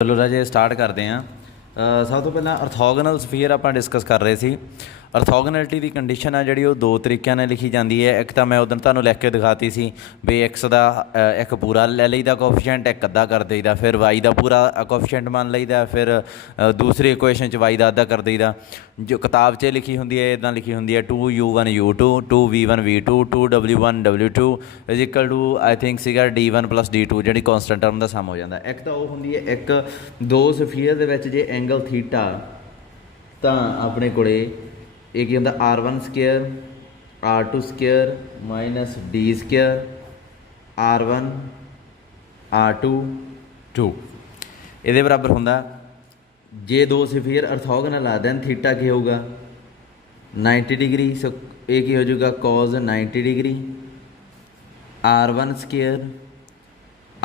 चलो राजे स्टार्ट करते हैं। सब तो पहला अर्थोगनल स्फीयर आप डिस्कस कर रहे थे। अर्थोगनलिटी की कंडीशन है जी दो तरीक़ों ने लिखी जाती है। एक तो मैं उदन तुहानूं लिख के दिखाती सी भी एक्स का एक पूरा ले लईदा कोफिशिएंट, एक अद्धा कर देईदा, फिर वाई का पूरा कोफिशिएंट मान लईदा, फिर दूसरी इक्वेशन च वाई का अद्धा कर देईदा। जो किताब च लिखी होंगी है इदा लिखी होंगी है 2u1 u2 2v1 v2 2w1 w2 is equal to I think सीगा d1 + d2 जी कॉन्सटेंट टर्म का सम हो जाता है। एक तो वो होंगी है एक दो सफीयर दे विच जे एंगल थीटा तो अपने को एक होंगे r1 square r2 square minus d square r1 r2 2 ये बराबर होंगे जे दो सफीयर अर्थोगनल आ दैन थीटा की होगा 90 डिग्री। सो ये की हो जाएगा cause 90 degree r1 square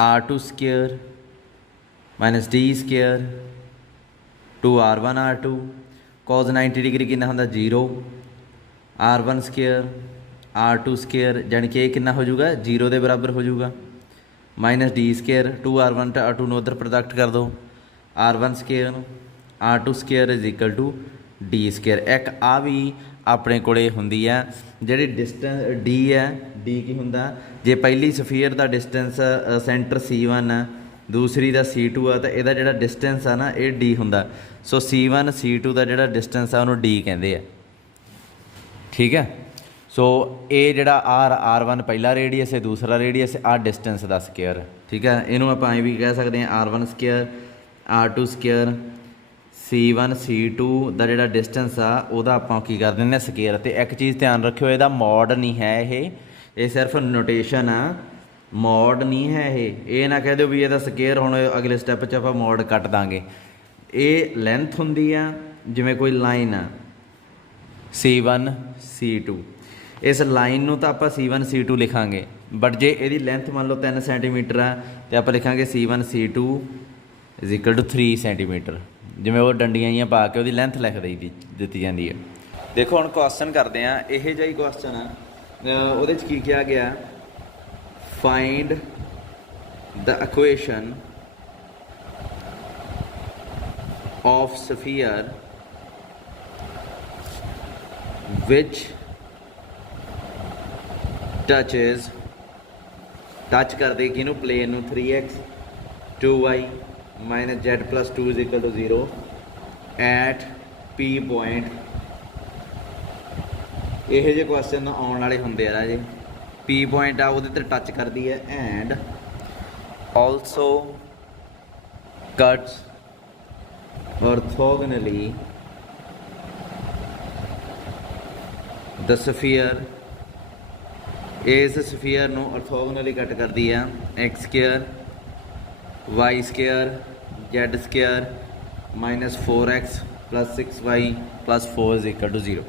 r2 square minus d square 2r1 r2 cause 90 degree कितना होंगे 0 r1 स्केयर r2 स्केयर जानी कि कितना हो जाएगा 0 के बराबर हो जाएगा minus d square 2r1 r2 में उधर प्रोडक्ट कर दो r1 square r2 square is equal to d square. एक आ भी अपने को होंगी है जी डिस्टेंस d है d की होंगे जे पहली सफीयर का डिस्टेंस सेंटर C1 है दूसरी का C2 है तो यदा जो डिस्टेंस है ना ये d होंगे। सो C1 C2 का जो डिस्टेंस है उन्होंने d कहते हैं। ठीक है। सो ये जोड़ा R1 पहला रेडियस है दूसरा रेडियस है डिस्टेंस का स्केयर। ठीक है। इनू आप भी कह सकते हैं R1 square R2 square C1 C2 का जोड़ा डिस्टेंस आ वह आप कर दें स्केयर। तो एक चीज़ ध्यान रखियो यदा मॉड नहीं है ये सिर्फ नोटेशन आ मॉड नहीं है ये ना कह दो भी यदा स्केयर हुण अगले स्टैप च आप मॉड कट देंगे। ये लेंथ होंगी आ जिमें कोई लाइन आ C1 C2 इस लाइन में तो आप C1 C2 लिखांगे बट जे यदी लेंथ मान लो 3 सेंटीमीटर आ तो आप लिखांगे C1 C2 is equal to 3 centimetre जिमें वो डंडियां ही पा के वो लेंथ लिख दी जाती है। देखो हम क्वेश्चन करते हैं यह जी क्वेश्चन है वो की किया गया find the equation of sphere which touch कर दे कि plane 3x 2y minus z + 2 is equal to 0 at P point. यह जे क्वेश्चन आने वाले होंगे है जी P पॉइंट आ वो टच करती है and also cuts orthogonally the sphere इस स्फीयर नू ऑर्थोगनली कट करती है x square Y square Z square minus 4x + 6y + 4 is equal to 0।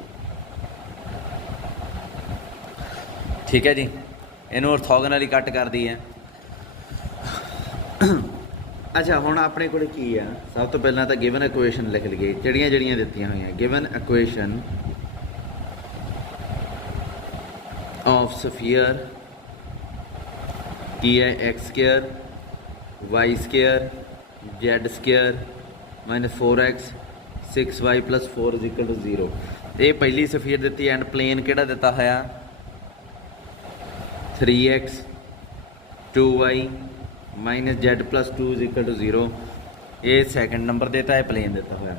ठीक है जी। इनू ऑर्थोगनली कट कर दी है। अच्छा हुण अपने को की है सब तो पहला तो गिवन इक्वेशन लिख लीए जड़ियाँ जड़ियाँ दित्तियां हुई हैं। गिवन इक्वेशन ऑफ स्फीयर की है x square Y square Z square minus 4x 6y + 4 is equal to 0। ये पहली स्फीयर दी एंड प्लेन किहड़ा दिता है 3x 2y minus z + 2 is equal to 0। ये सैकेंड नंबर देता है प्लेन दिता हुआ।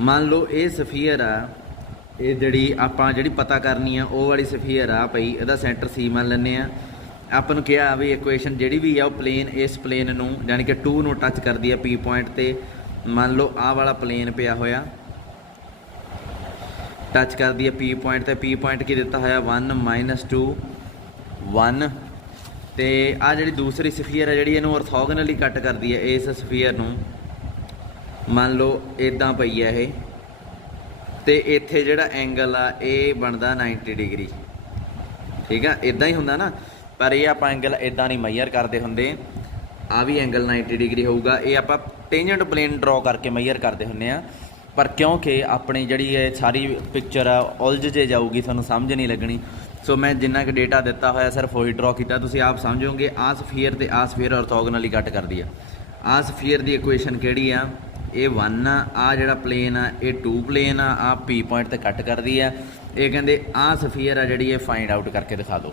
मान लो ये स्फीयर आ ये जी आप जी पता करनी है वो वाली स्फीयर आ भाई यदा सेंटर C मान लें अपन क्या भी इक्वेशन जी भी है प्लेन इस प्लेन नू यानी कि 2 नू टच करती है P पॉइंट ते। मान लो आ वाला प्लेन पिया होया टच कर दी है P पॉइंट ते P पॉइंट की दिता है 1 - 2 1 तो आ जी दूसरी स्फीयर है जी इनू ऑर्थोगनली कट करती है इस स्फीयर नू। मान लो इदा पई है ये तो इत्थे जिहड़ा एंगल आ ये बनता 90 डिग्री। ठीक है इदा ही होंदा ना पर यह आप एंगल इदा नहीं मैयर करते होंगे आ भी एंगल 90 डिग्री होगा। ये आप टेंजेंट प्लेन ड्रॉ करके मैयर करते होंगे पर क्योंकि अपनी जी सारी पिक्चर आ उलझ जे जाऊगी थोड़ा समझ नहीं लगनी। सो मैं जिन्ना कि डेटा दिता होया सिर्फ वही ड्रॉ किया। तुसीं आप समझोगे आ स्फीयर तो आ स्फीयर ऑर्थोगनली कट कर दी है। ਆ ਸਫੀਅਰ ਦੀ ਇਕੁਏਸ਼ਨ ਕਿਹੜੀ ਆ, ਇਹ 1 ਆ ਜਿਹੜਾ ਪਲੇਨ ਆ ਇਹ 2 ਪਲੇਨ ਆ ਪੀ ਪੁਆਇੰਟ ਤੇ ਕੱਟ ਕਰਦੀ ਆ। ਇਹ ਕਹਿੰਦੇ ਆ ਸਫੀਅਰ ਆ ਜਿਹੜੀ ਇਹ ਫਾਈਂਡ ਆਊਟ ਕਰਕੇ ਦਿਖਾ ਦਿਓ।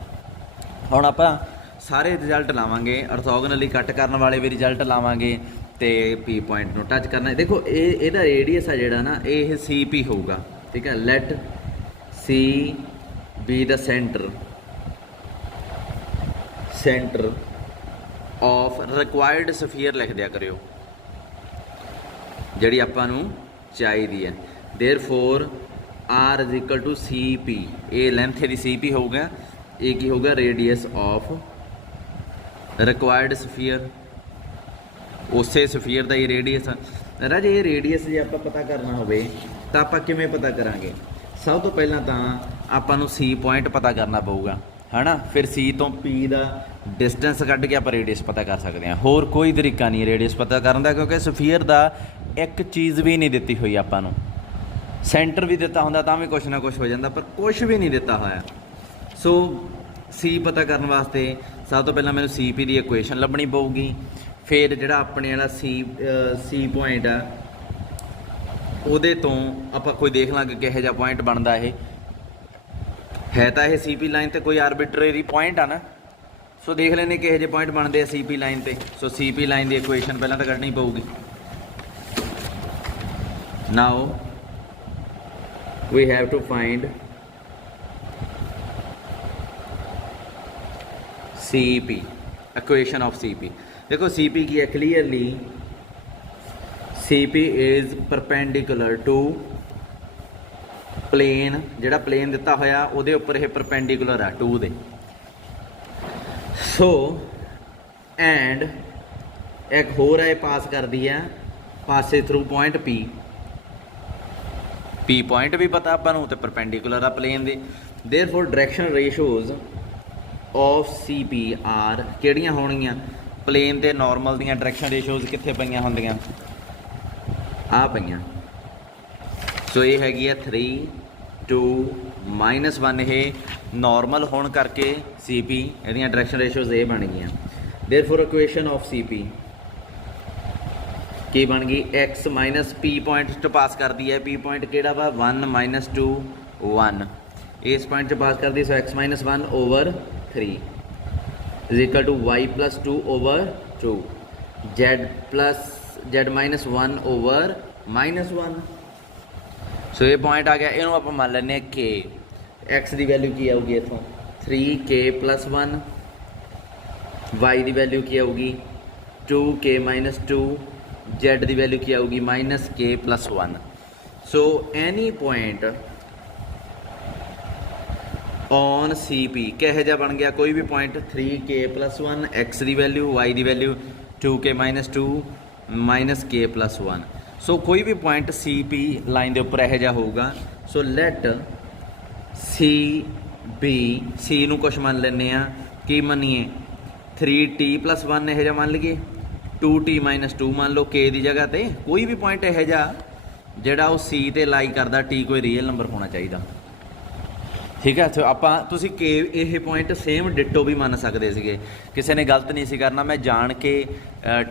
ਹੁਣ ਆਪਾਂ ਸਾਰੇ ਰਿਜ਼ਲਟ ਲਾਵਾਂਗੇ, ਅਰਥੋਗਨਲੀ ਕੱਟ ਕਰਨ ਵਾਲੇ ਵੀ ਰਿਜ਼ਲਟ ਲਾਵਾਂਗੇ ਤੇ ਪੀ ਪੁਆਇੰਟ ਨੂੰ ਟੱਚ ਕਰਨਾ। ਦੇਖੋ ਇਹਦਾ ਰੇਡੀਅਸ ਆ ਜਿਹੜਾ ਨਾ ਇਹ ਸੀ ਪੀ ਹੋਊਗਾ, ਠੀਕ ਹੈ। ਲੈਟ ਸੀ ਬੀ ਦਾ ਸੈਂਟਰ ਆਫ ਰਿਕੁਆਇਰਡ ਸਫੀਅਰ ਲਿਖ ਦਿਆ ਕਰਿਓ ਜਿਹੜੀ ਆਪਾਂ ਨੂੰ ਚਾਹੀਦੀ ਹੈ। Therefore R is equal to C P, ਇਹ ਲੈਂਥ ਇਹਦੀ ਸੀ ਪੀ ਹੋਊਗਾ, ਇਹ ਕੀ ਹੋਊਗਾ ਰੇਡੀਅਸ ਆਫ ਰਿਕੁਆਇਰਡ ਸਫੀਅਰ, ਉਸੇ ਸਫੀਅਰ ਦਾ ਹੀ ਰੇਡੀਅਸ। ਰਾਜੇ ਇਹ ਰੇਡੀਅਸ ਜੇ ਆਪਾਂ ਪਤਾ ਕਰਨਾ ਹੋਵੇ ਤਾਂ ਆਪਾਂ ਕਿਵੇਂ ਪਤਾ ਕਰਾਂਗੇ? ਸਭ ਤੋਂ ਪਹਿਲਾਂ ਤਾਂ ਆਪਾਂ ਨੂੰ ਸੀ ਪੁਆਇੰਟ ਪਤਾ ਕਰਨਾ ਪਊਗਾ, ਹੈ ਨਾ। ਫਿਰ ਸੀ ਤੋਂ ਪੀ ਦਾ ਡਿਸਟੈਂਸ ਕੱਢ ਕੇ ਆਪਾਂ ਰੇਡੀਅਸ ਪਤਾ ਕਰ ਸਕਦੇ ਹਾਂ। ਹੋਰ ਕੋਈ ਤਰੀਕਾ ਨਹੀਂ ਰੇਡੀਅਸ ਪਤਾ ਕਰਨ ਦਾ, ਕਿਉਂਕਿ ਸਫੀਅਰ ਦਾ ਇੱਕ ਚੀਜ਼ ਵੀ ਨਹੀਂ ਦਿੱਤੀ ਹੋਈ ਆਪਾਂ ਨੂੰ। ਸੈਂਟਰ ਵੀ ਦਿੱਤਾ ਹੁੰਦਾ ਤਾਂ ਵੀ ਕੁਛ ਨਾ ਕੁਛ ਹੋ ਜਾਂਦਾ, ਪਰ ਕੁਛ ਵੀ ਨਹੀਂ ਦਿੱਤਾ ਹੋਇਆ। ਸੋ ਸੀ ਪਤਾ ਕਰਨ ਵਾਸਤੇ ਸਭ ਤੋਂ ਪਹਿਲਾਂ ਮੈਨੂੰ ਸੀ ਪੀ ਦੀ ਇਕੁਏਸ਼ਨ ਲੱਭਣੀ ਪਊਗੀ। ਫਿਰ ਜਿਹੜਾ ਆਪਣੇ ਵਾਲਾ ਸੀ ਪੁਆਇੰਟ ਆ ਉਹਦੇ ਤੋਂ ਆਪਾਂ ਕੋਈ ਦੇਖ ਲਾਂਗੇ ਕਿਹੋ ਜਿਹਾ ਪੁਆਇੰਟ ਬਣਦਾ। ਇਹ ਹੈ ਤਾਂ ਇਹ ਸੀ ਪੀ ਲਾਈਨ 'ਤੇ ਕੋਈ ਆਰਬਿਟਰਰੀ ਪੁਆਇੰਟ ਆ ਨਾ, ਸੋ ਦੇਖ ਲੈਂਦੇ ਕਿਹੋ ਜਿਹੇ ਪੁਆਇੰਟ ਬਣਦੇ ਆ ਸੀ ਪੀ ਲਾਈਨ 'ਤੇ। ਸੋ ਸੀ ਪੀ ਲਾਈਨ ਦੀ ਇਕੁਏਸ਼ਨ ਪਹਿਲਾਂ ਤਾਂ ਕੱਢਣੀ ਪਊਗੀ। ਨਾਓ we have to find CP, equation of CP। देखो CP की है clearly, CP is perpendicular to plane, ਜਿਹੜਾ plane ਦਿੱਤਾ ਹੋਇਆ ਉਹਦੇ ਉੱਪਰ ਇਹ perpendicular ਆ 2 ਦੇ। so and ਇੱਕ ਹੋਰ ਹੈ ਪਾਸ ਕਰਦੀ ਆ ਪਾਸੇ through point P, P point ਵੀ ਪਤਾ ਆਪਾਂ ਨੂੰ ਤੇ ਪਰਪੈਂਡੀਕੂਲਰ ਆ ਪਲੇਨ ਦੇ। Therefore direction ratios of C P are ਕਿਹੜੀਆਂ ਹੋਣਗੀਆਂ? ਪਲੇਨ ਤੇ ਨਾਰਮਲ ਦੀਆਂ ਡਾਇਰੈਕਸ਼ਨ ਰੇਸ਼ੋਜ਼ ਕਿੱਥੇ ਪਈਆਂ ਹੁੰਦੀਆਂ? ਆ ਪਈਆਂ। ਸੋ ਇਹ ਹੈਗੀ ਆ 3 2 -1, ਇਹ ਨਾਰਮਲ ਹੋਣ ਕਰਕੇ ਸੀ ਪੀ ਇਹਦੀਆਂ ਡਾਇਰੈਕਸ਼ਨ ਰੇਸ਼ੋਜ਼ ਇਹ ਬਣ ਗਈਆਂ। ਦੇਅਰਫੋਰ ਇਕੁਏਸ਼ਨ ਆਫ ਸੀ ਪੀ ਕੀ ਬਣ ਗਈ? x ਮਾਈਨਸ ਪੀ ਪੁਆਇੰਟ 'ਚ ਪਾਸ ਕਰਦੀ ਹੈ। ਪੀ ਪੁਆਇੰਟ ਕਿਹੜਾ ਵਾ? 1 - 2 1, ਇਸ ਪੁਆਇੰਟ 'ਚ ਪਾਸ ਕਰਦੀ। So x - 1/3 is equal to y + 2/2 z - 1/-1। So ਇਹ ਪੁਆਇੰਟ ਆ ਗਿਆ। ਇਹਨੂੰ ਆਪਾਂ ਮੰਨ ਲੈਂਦੇ ਹਾਂ k। x ਦੀ ਵੈਲਿਊ ਕੀ ਆਊਗੀ ਇੱਥੋਂ? 3k + 1, y ਦੀ ਵੈਲਿਊ ਕੀ ਆਊਗੀ? 2k - 2, z ਦੀ ਵੈਲਿਊ ਕੀ ਆਊਗੀ? -k + 1। So any point on C P ਕਿਹੋ ਜਿਹਾ ਬਣ ਗਿਆ? ਕੋਈ ਵੀ ਪੁਆਇੰਟ 3k + 1, x ਦੀ ਵੈਲਿਊ, y ਦੀ ਵੈਲਿਊ 2k - 2 -k + 1। ਸੋ ਕੋਈ ਵੀ ਪੁਆਇੰਟ ਸੀ ਪੀ ਲਾਈਨ ਦੇ ਉੱਪਰ ਇਹੋ ਜਿਹਾ ਹੋਊਗਾ। ਸੋ ਲੈਟ ਸੀ ਬੀ, ਸੀ ਨੂੰ ਕੁਛ ਮੰਨ ਲੈਂਦੇ ਆ, ਕੀ ਮੰਨੀਏ? 3t + 1 ਇਹੋ ਜਿਹਾ ਮੰਨ ਲਈਏ, 2t - 2 ਮੰਨ ਲਓ k ਦੀ ਜਗ੍ਹਾ ਤੇ। ਕੋਈ ਵੀ ਪੁਆਇੰਟ ਇਹੋ ਜਿਹਾ ਜਿਹੜਾ ਉਹ ਸੀ ਤੇ ਲਾਈ ਕਰਦਾ, t ਕੋਈ ਰੀਅਲ ਨੰਬਰ ਹੋਣਾ ਚਾਹੀਦਾ, ਠੀਕ ਹੈ। ਸੋ ਆਪਾਂ ਤੁਸੀਂ k ਇਹ ਪੁਆਇੰਟ ਸੇਮ ਡਿਟੋ ਵੀ ਮੰਨ ਸਕਦੇ ਸੀਗੇ, ਕਿਸੇ ਨੇ ਗਲਤ ਨਹੀਂ ਸੀ ਕਰਨਾ। ਮੈਂ ਜਾਣ ਕੇ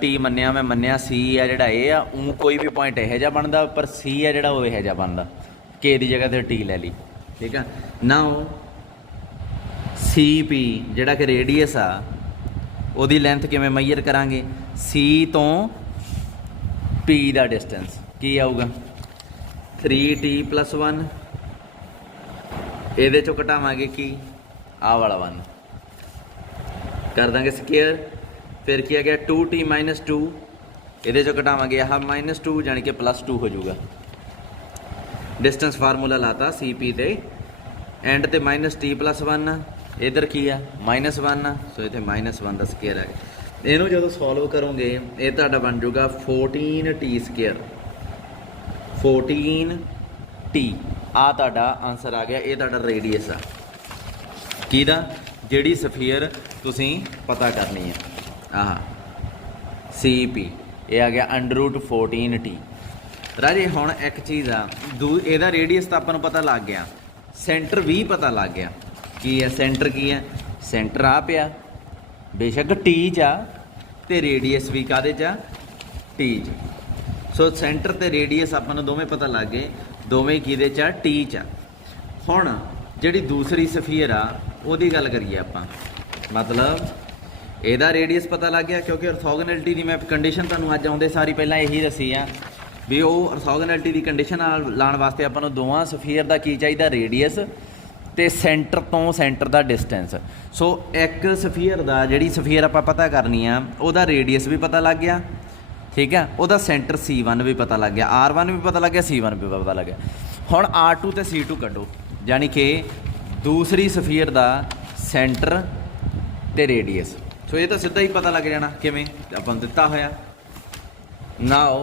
t ਮੰਨਿਆ, ਮੈਂ ਮੰਨਿਆ c ਆ ਜਿਹੜਾ ਇਹ ਆ। ਉਹ ਕੋਈ ਵੀ ਪੁਆਇੰਟ ਇਹੋ ਜਿਹਾ ਬਣਦਾ, ਪਰ c ਆ ਜਿਹੜਾ ਉਹ ਇਹੋ ਜਿਹਾ ਬਣਦਾ, k ਦੀ ਜਗ੍ਹਾ ਤੇ t ਲੈ ਲਈ, ਠੀਕ ਆ। ਨਾਓ ਸੀ ਪੀ ਜਿਹੜਾ ਕਿ ਰੇਡੀਅਸ ਆ ਉਹਦੀ ਲੈਂਥ ਕਿਵੇਂ ਮੈਜ਼ਰ ਕਰਾਂਗੇ? ਸੀ ਤੋਂ ਪੀ ਦਾ ਡਿਸਟੈਂਸ ਕੀ ਆਊਗਾ? 3t + 1, ਇਹਦੇ ਚੋਂ ਘਟਾਵਾਂਗੇ ਕੀ? ਆਹ ਵਾਲਾ 1 ਕਰ ਦਾਂਗੇ ਸਕੇਅਰ। ਫਿਰ ਕੀ ਆ ਗਿਆ? 2t - 2, ਇਹਦੇ ਚੋਂ ਘਟਾਵਾਂਗੇ ਆਹ -2, ਜਾਣੀ ਕਿ +2 ਹੋ ਜਾਊਗਾ। ਡਿਸਟੈਂਸ ਫਾਰਮੂਲਾ ਲਾਤਾ ਸੀ ਪੀ ਤੇ, ਐਂਡ ਤੇ -t + 1, ਇੱਧਰ ਕੀ ਆ? -1, ਸੋ ਇੱਥੇ -1 ਦਾ ਸਕੇਅਰ ਆ ਗਿਆ। ਇਹਨੂੰ ਜਦੋਂ ਸੋਲਵ ਕਰੋਗੇ ਇਹ ਤੁਹਾਡਾ ਬਣ ਜਾਊਗਾ 14t²। 14t ਆ ਤੁਹਾਡਾ ਆਨਸਰ ਆ ਗਿਆ। ਇਹ ਤੁਹਾਡਾ ਰੇਡੀਅਸ ਆ ਕਿਹਦਾ? ਜਿਹੜੀ ਸਫੀਅਰ ਤੁਸੀਂ ਪਤਾ ਕਰਨੀ ਹੈ। ਆਹ ਸੀ ਪੀ ਇਹ ਆ ਗਿਆ √14t। ਰਾਜੇ ਹੁਣ ਇੱਕ ਚੀਜ਼ ਆ, ਇਹਦਾ ਰੇਡੀਅਸ ਤਾਂ ਆਪਾਂ ਨੂੰ ਪਤਾ ਲੱਗ ਗਿਆ, ਸੈਂਟਰ ਵੀ ਪਤਾ ਲੱਗ ਗਿਆ। ਕੀ ਹੈ ਸੈਂਟਰ? ਕੀ ਹੈ ਸੈਂਟਰ? ਆ ਪਿਆ ਬੇਸ਼ੱਕ ਟੀ 'ਚ ਆ, ਤੇ ਰੇਡੀਅਸ ਵੀ ਕਾਹਦੇ 'ਚ ਆ? टी च। सो सेंटर ते रेडियस आपां नूं दोवें पता लग गए, दोवें किहदे च आ, टी च आ। हुण जिहड़ी दूसरी सफीयर आ ਉਹਦੀ ਗੱਲ करिए आपां, मतलब ਇਹਦਾ रेडियस पता लग गया क्योंकि ऑर्थोगोनैलिटी की मैं कंडीशन तुहानूं अज आउंदे सारी पहलां यही दसी आ भी वो ऑर्थोगोनैलिटी की कंडीशन लाउण वास्ते आपां नूं दोवां सफीयर का की चाहिए, रेडियस ते सेंटर तो सेंटर का डिस्टेंस। सो एक सफीयर का जिहड़ी सफीयर आपां पता करनी आ ਉਹਦਾ रेडियस भी पता लग गया, ठीक है, ਉਹਦਾ सेंटर C1 भी पता लग गया, R1 भी पता लग गया, C1 भी पता लग गया। हुण R2 ते C2 कड्डो, यानी कि दूसरी सफीयर का सेंटर ते रेडियस। सो ये तो सीधा ही पता लग जाना किवें, आपां दिता होया। नाउ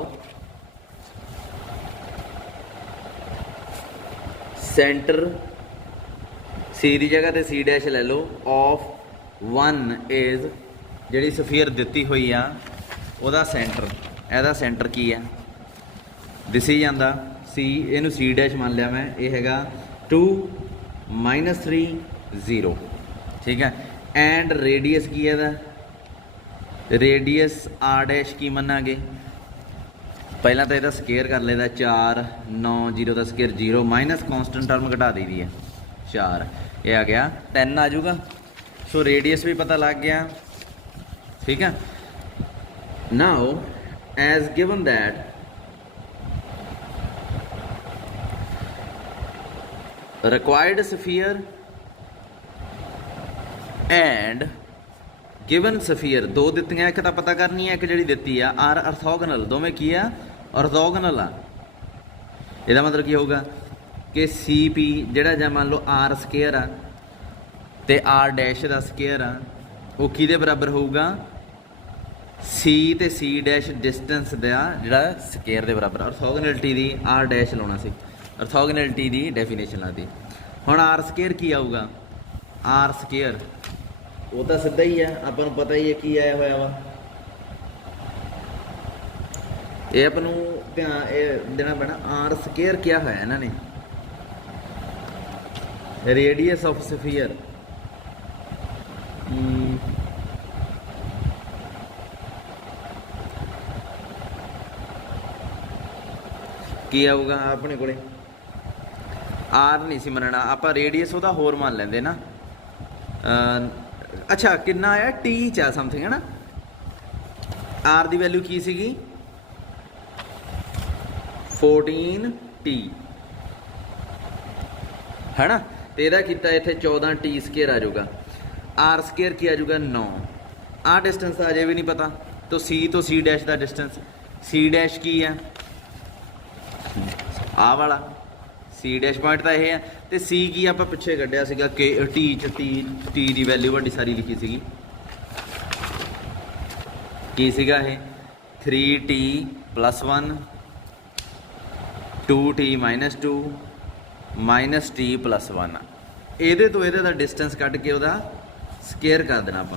सेंटर सी की जगह ते C डैश ले लो ऑफ 1 इज जिहड़ी सफीयर दिती हुई आ ਉਹਦਾ सेंटर, ਇਹਦਾ सेंटर की है दिसी जाता C, इनू C डैश मान लिया मैं, ये हैगा 2 -3 0, ठीक है। एंड रेडियस की है, रेडियस R डैश की मनांगे, पहला तो यदा स्केयर कर लेदा 4 9 0 का स्केयर 0 माइनस कॉन्सटेंट टर्म घटा दी दी है 4, ये आ गया 10 आ जाऊगा। सो रेडियस भी पता लग गया, ठीक है। Now as given that required sphere and given sphere दो दित्तियां, एक तो पता करनी है, एक जी दी है आर ऑर्थोगोनल, दोवें की आ ऑर्थोगोनल आ। ਇਹਦਾ मतलब की होगा कि सी पी ਜਿਹੜਾ ਜਾਂ मान लो आर स्केयर आ ਤੇ आर डैश का स्केयर आ, वो किहदे बराबर होगा, सी ते सी डैश डिस्टेंस का ਜਿਹੜਾ स्केयर के बराबर। ऑर्थोगोनैलिटी की आर डैश लाना सी, ऑर्थोगोनैलिटी की डेफिनेशन लाती। हुण आर स्केयर की आऊगा, आर स्केयर वो तो सीधा ही है, आपां नूं पता ही है की आया होया वा। ये आपां नूं ध्यान देना पैना, आर स्केयर क्या है इन्होंने, रेडियस ऑफ स्फीयर की आऊगा अपने को आर नहीं सी मनना, आप रेडियस वह होर मान लेंगे ना। अच्छा कितना आया टी च समथिंग है ना, आर की वैल्यू की सी 14 टी है ना, तो यदा किया इतने 14 टी स्केयर आ जाऊगा, आर स्केयर की आ जाऊगा 9, आ डिस्टेंस अजे भी नहीं पता, तो सी डैश का डिस्टेंस, सी डैश की है आ वाला सी डैश पॉइंट तो यह है, तो सी की आप पिछे कढ़िया सीगा कि टी च टी टी की वैल्यू बड़ी सारी लिखी सी की सीगा ये 3t + 1 2t - 2 -t + 1 ये तो ये डिस्टेंस कट के वह स्केयर कर देना आप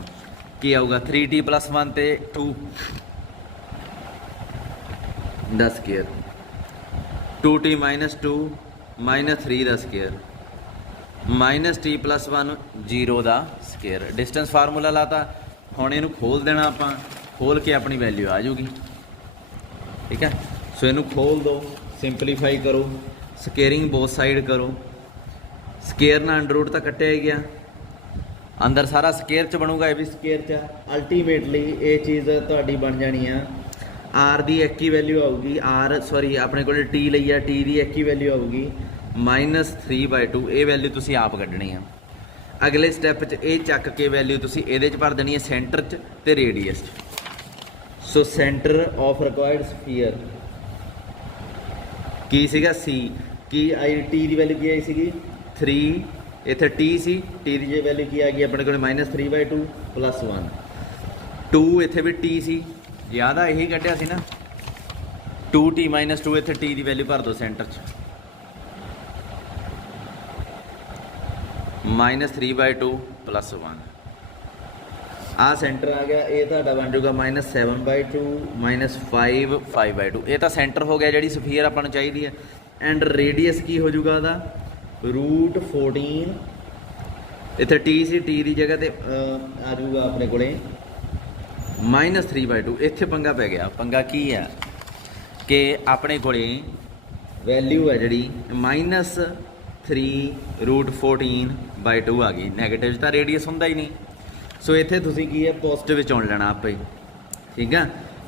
की आऊगा 3t + 1 ते 2 का स्केयर 2t - 2 -3 का स्केयर -t + 1 0 का स्केयर। डिस्टेंस फार्मूला लाता, हुण इनू खोल देना, आप खोल के अपनी वैल्यू आ जाऊगी, ठीक है। सो इनू खोल दो, सिंपलीफाई करो, स्केयरिंग बोथ साइड करो, स्केयर ना अंडर रूट तो कट्टिया ही गया, अंदर सारा स्केयर च बनूगा, ये भी स्केयर च, अल्टीमेटली ये चीज़ तुहाडी बन जानी है आर की एक ही वैल्यू आऊगी, आर सॉरी अपने को टी लई है, टी की एक ही वैल्यू आऊगी -3/2, ये वैल्यू तुसी आप कढ़नी है। अगले स्टैप च ये चक के वैल्यू तुसी ये भर देनी है सेंटर च ते रेडियस च। So centre of required sphere की सीगा सी की आई, टी की वैल्यू की आई सी 3, इत्थे टी सी, टी की वैल्यू की आ गई अपने को -3/2 + 1, 2 इत्थे भी टी सी, याद आ यही कढ़िया सी ना, 2t - 2 इत्थे टी की वैल्यू भर दो सेंटर च, -3/2 + 1 आ सेंटर आ गया, ये तो बन जाऊगा -7/2 -5/2, ये तो सेंटर हो गया जी स्फीयर अपन चाहिए है। एंड रेडियस की हो जाऊगा वह √14, इतने टी सी, टी की जगह तो आ जाऊगा अपने को -3/2 ਇੱਥੇ ਪੰਗਾ ਪੈ ਗਿਆ। ਪੰਗਾ ਕੀ ਆ ਕਿ ਆਪਣੇ ਕੋਲੇ ਵੈਲਿਊ ਹੈ ਜਿਹੜੀ -3√14/2 ਆ ਗਈ। ਨੈਗੇਟਿਵ ਤਾਂ ਰੇਡੀਅਸ ਹੁੰਦਾ ਹੀ ਨਹੀਂ। ਸੋ ਇੱਥੇ ਤੁਸੀਂ ਕੀ ਹੈ ਪੋਜ਼ਿਟਿਵ ਚੁਣ ਲੈਣਾ ਆਪੇ, ਠੀਕ ਆ,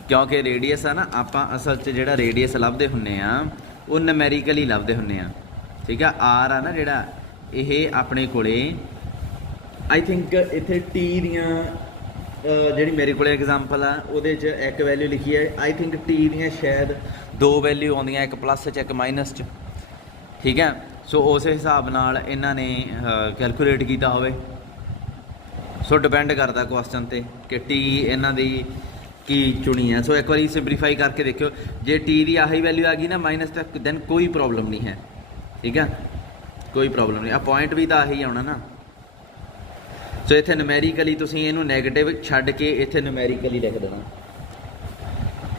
ਕਿਉਂਕਿ ਰੇਡੀਅਸ ਆ ਨਾ, ਆਪਾਂ ਅਸਲ 'ਚ ਜਿਹੜਾ ਰੇਡੀਅਸ ਲੱਭਦੇ ਹੁੰਦੇ ਆ ਉਹ ਨਮੈਰੀਕਲੀ ਲੱਭਦੇ ਹੁੰਦੇ ਆ, ਠੀਕ ਆ। ਆਰ ਆ ਨਾ ਜਿਹੜਾ, ਇਹ ਆਪਣੇ ਕੋਲੇ ਆਈ ਥਿੰਕ ਇੱਥੇ ਟੀ ਦੀਆਂ ਜਿਹੜੀ ਮੇਰੇ ਕੋਲ ਐਗਜ਼ਾਮਪਲ ਆ ਉਹਦੇ 'ਚ ਇੱਕ ਵੈਲਿਊ ਲਿਖੀ ਹੈ। ਆਈ ਥਿੰਕ ਟੀ ਦੀਆਂ ਸ਼ਾਇਦ 2 ਵੈਲਿਊ ਆਉਂਦੀਆਂ, ਇੱਕ ਪਲੱਸ 'ਚ ਇੱਕ ਮਾਈਨਸ 'ਚ, ਠੀਕ ਹੈ। ਸੋ ਉਸ ਹਿਸਾਬ ਨਾਲ ਇਹਨਾਂ ਨੇ ਕੈਲਕੂਲੇਟ ਕੀਤਾ ਹੋਵੇ। ਸੋ ਡਿਪੈਂਡ ਕਰਦਾ ਕੁਐਸਚਨ 'ਤੇ ਕਿ ਟੀ ਇਹਨਾਂ ਦੀ ਕੀ ਚੁਣੀ ਹੈ। ਸੋ ਇੱਕ ਵਾਰੀ ਸਿੰਪਲੀਫਾਈ ਕਰਕੇ ਦੇਖਿਓ, ਜੇ ਟੀ ਦੀ ਆਹੀ ਵੈਲਿਊ ਆ ਗਈ ਨਾ ਮਾਈਨਸ ਤੱਕ, ਦੈਨ ਕੋਈ ਪ੍ਰੋਬਲਮ ਨਹੀਂ ਹੈ, ਠੀਕ ਹੈ, ਕੋਈ ਪ੍ਰੋਬਲਮ ਨਹੀਂ। ਆ ਪੁਆਇੰਟ ਵੀ ਤਾਂ ਆਹੀ ਆਉਣਾ ਨਾ। ਸੋ ਇੱਥੇ ਨਮੈਰੀਕਲੀ ਤੁਸੀਂ ਇਹਨੂੰ ਨੈਗੇਟਿਵ ਛੱਡ ਕੇ ਇੱਥੇ ਨਮੈਰੀਕਲੀ ਲਿਖ ਦੇਣਾ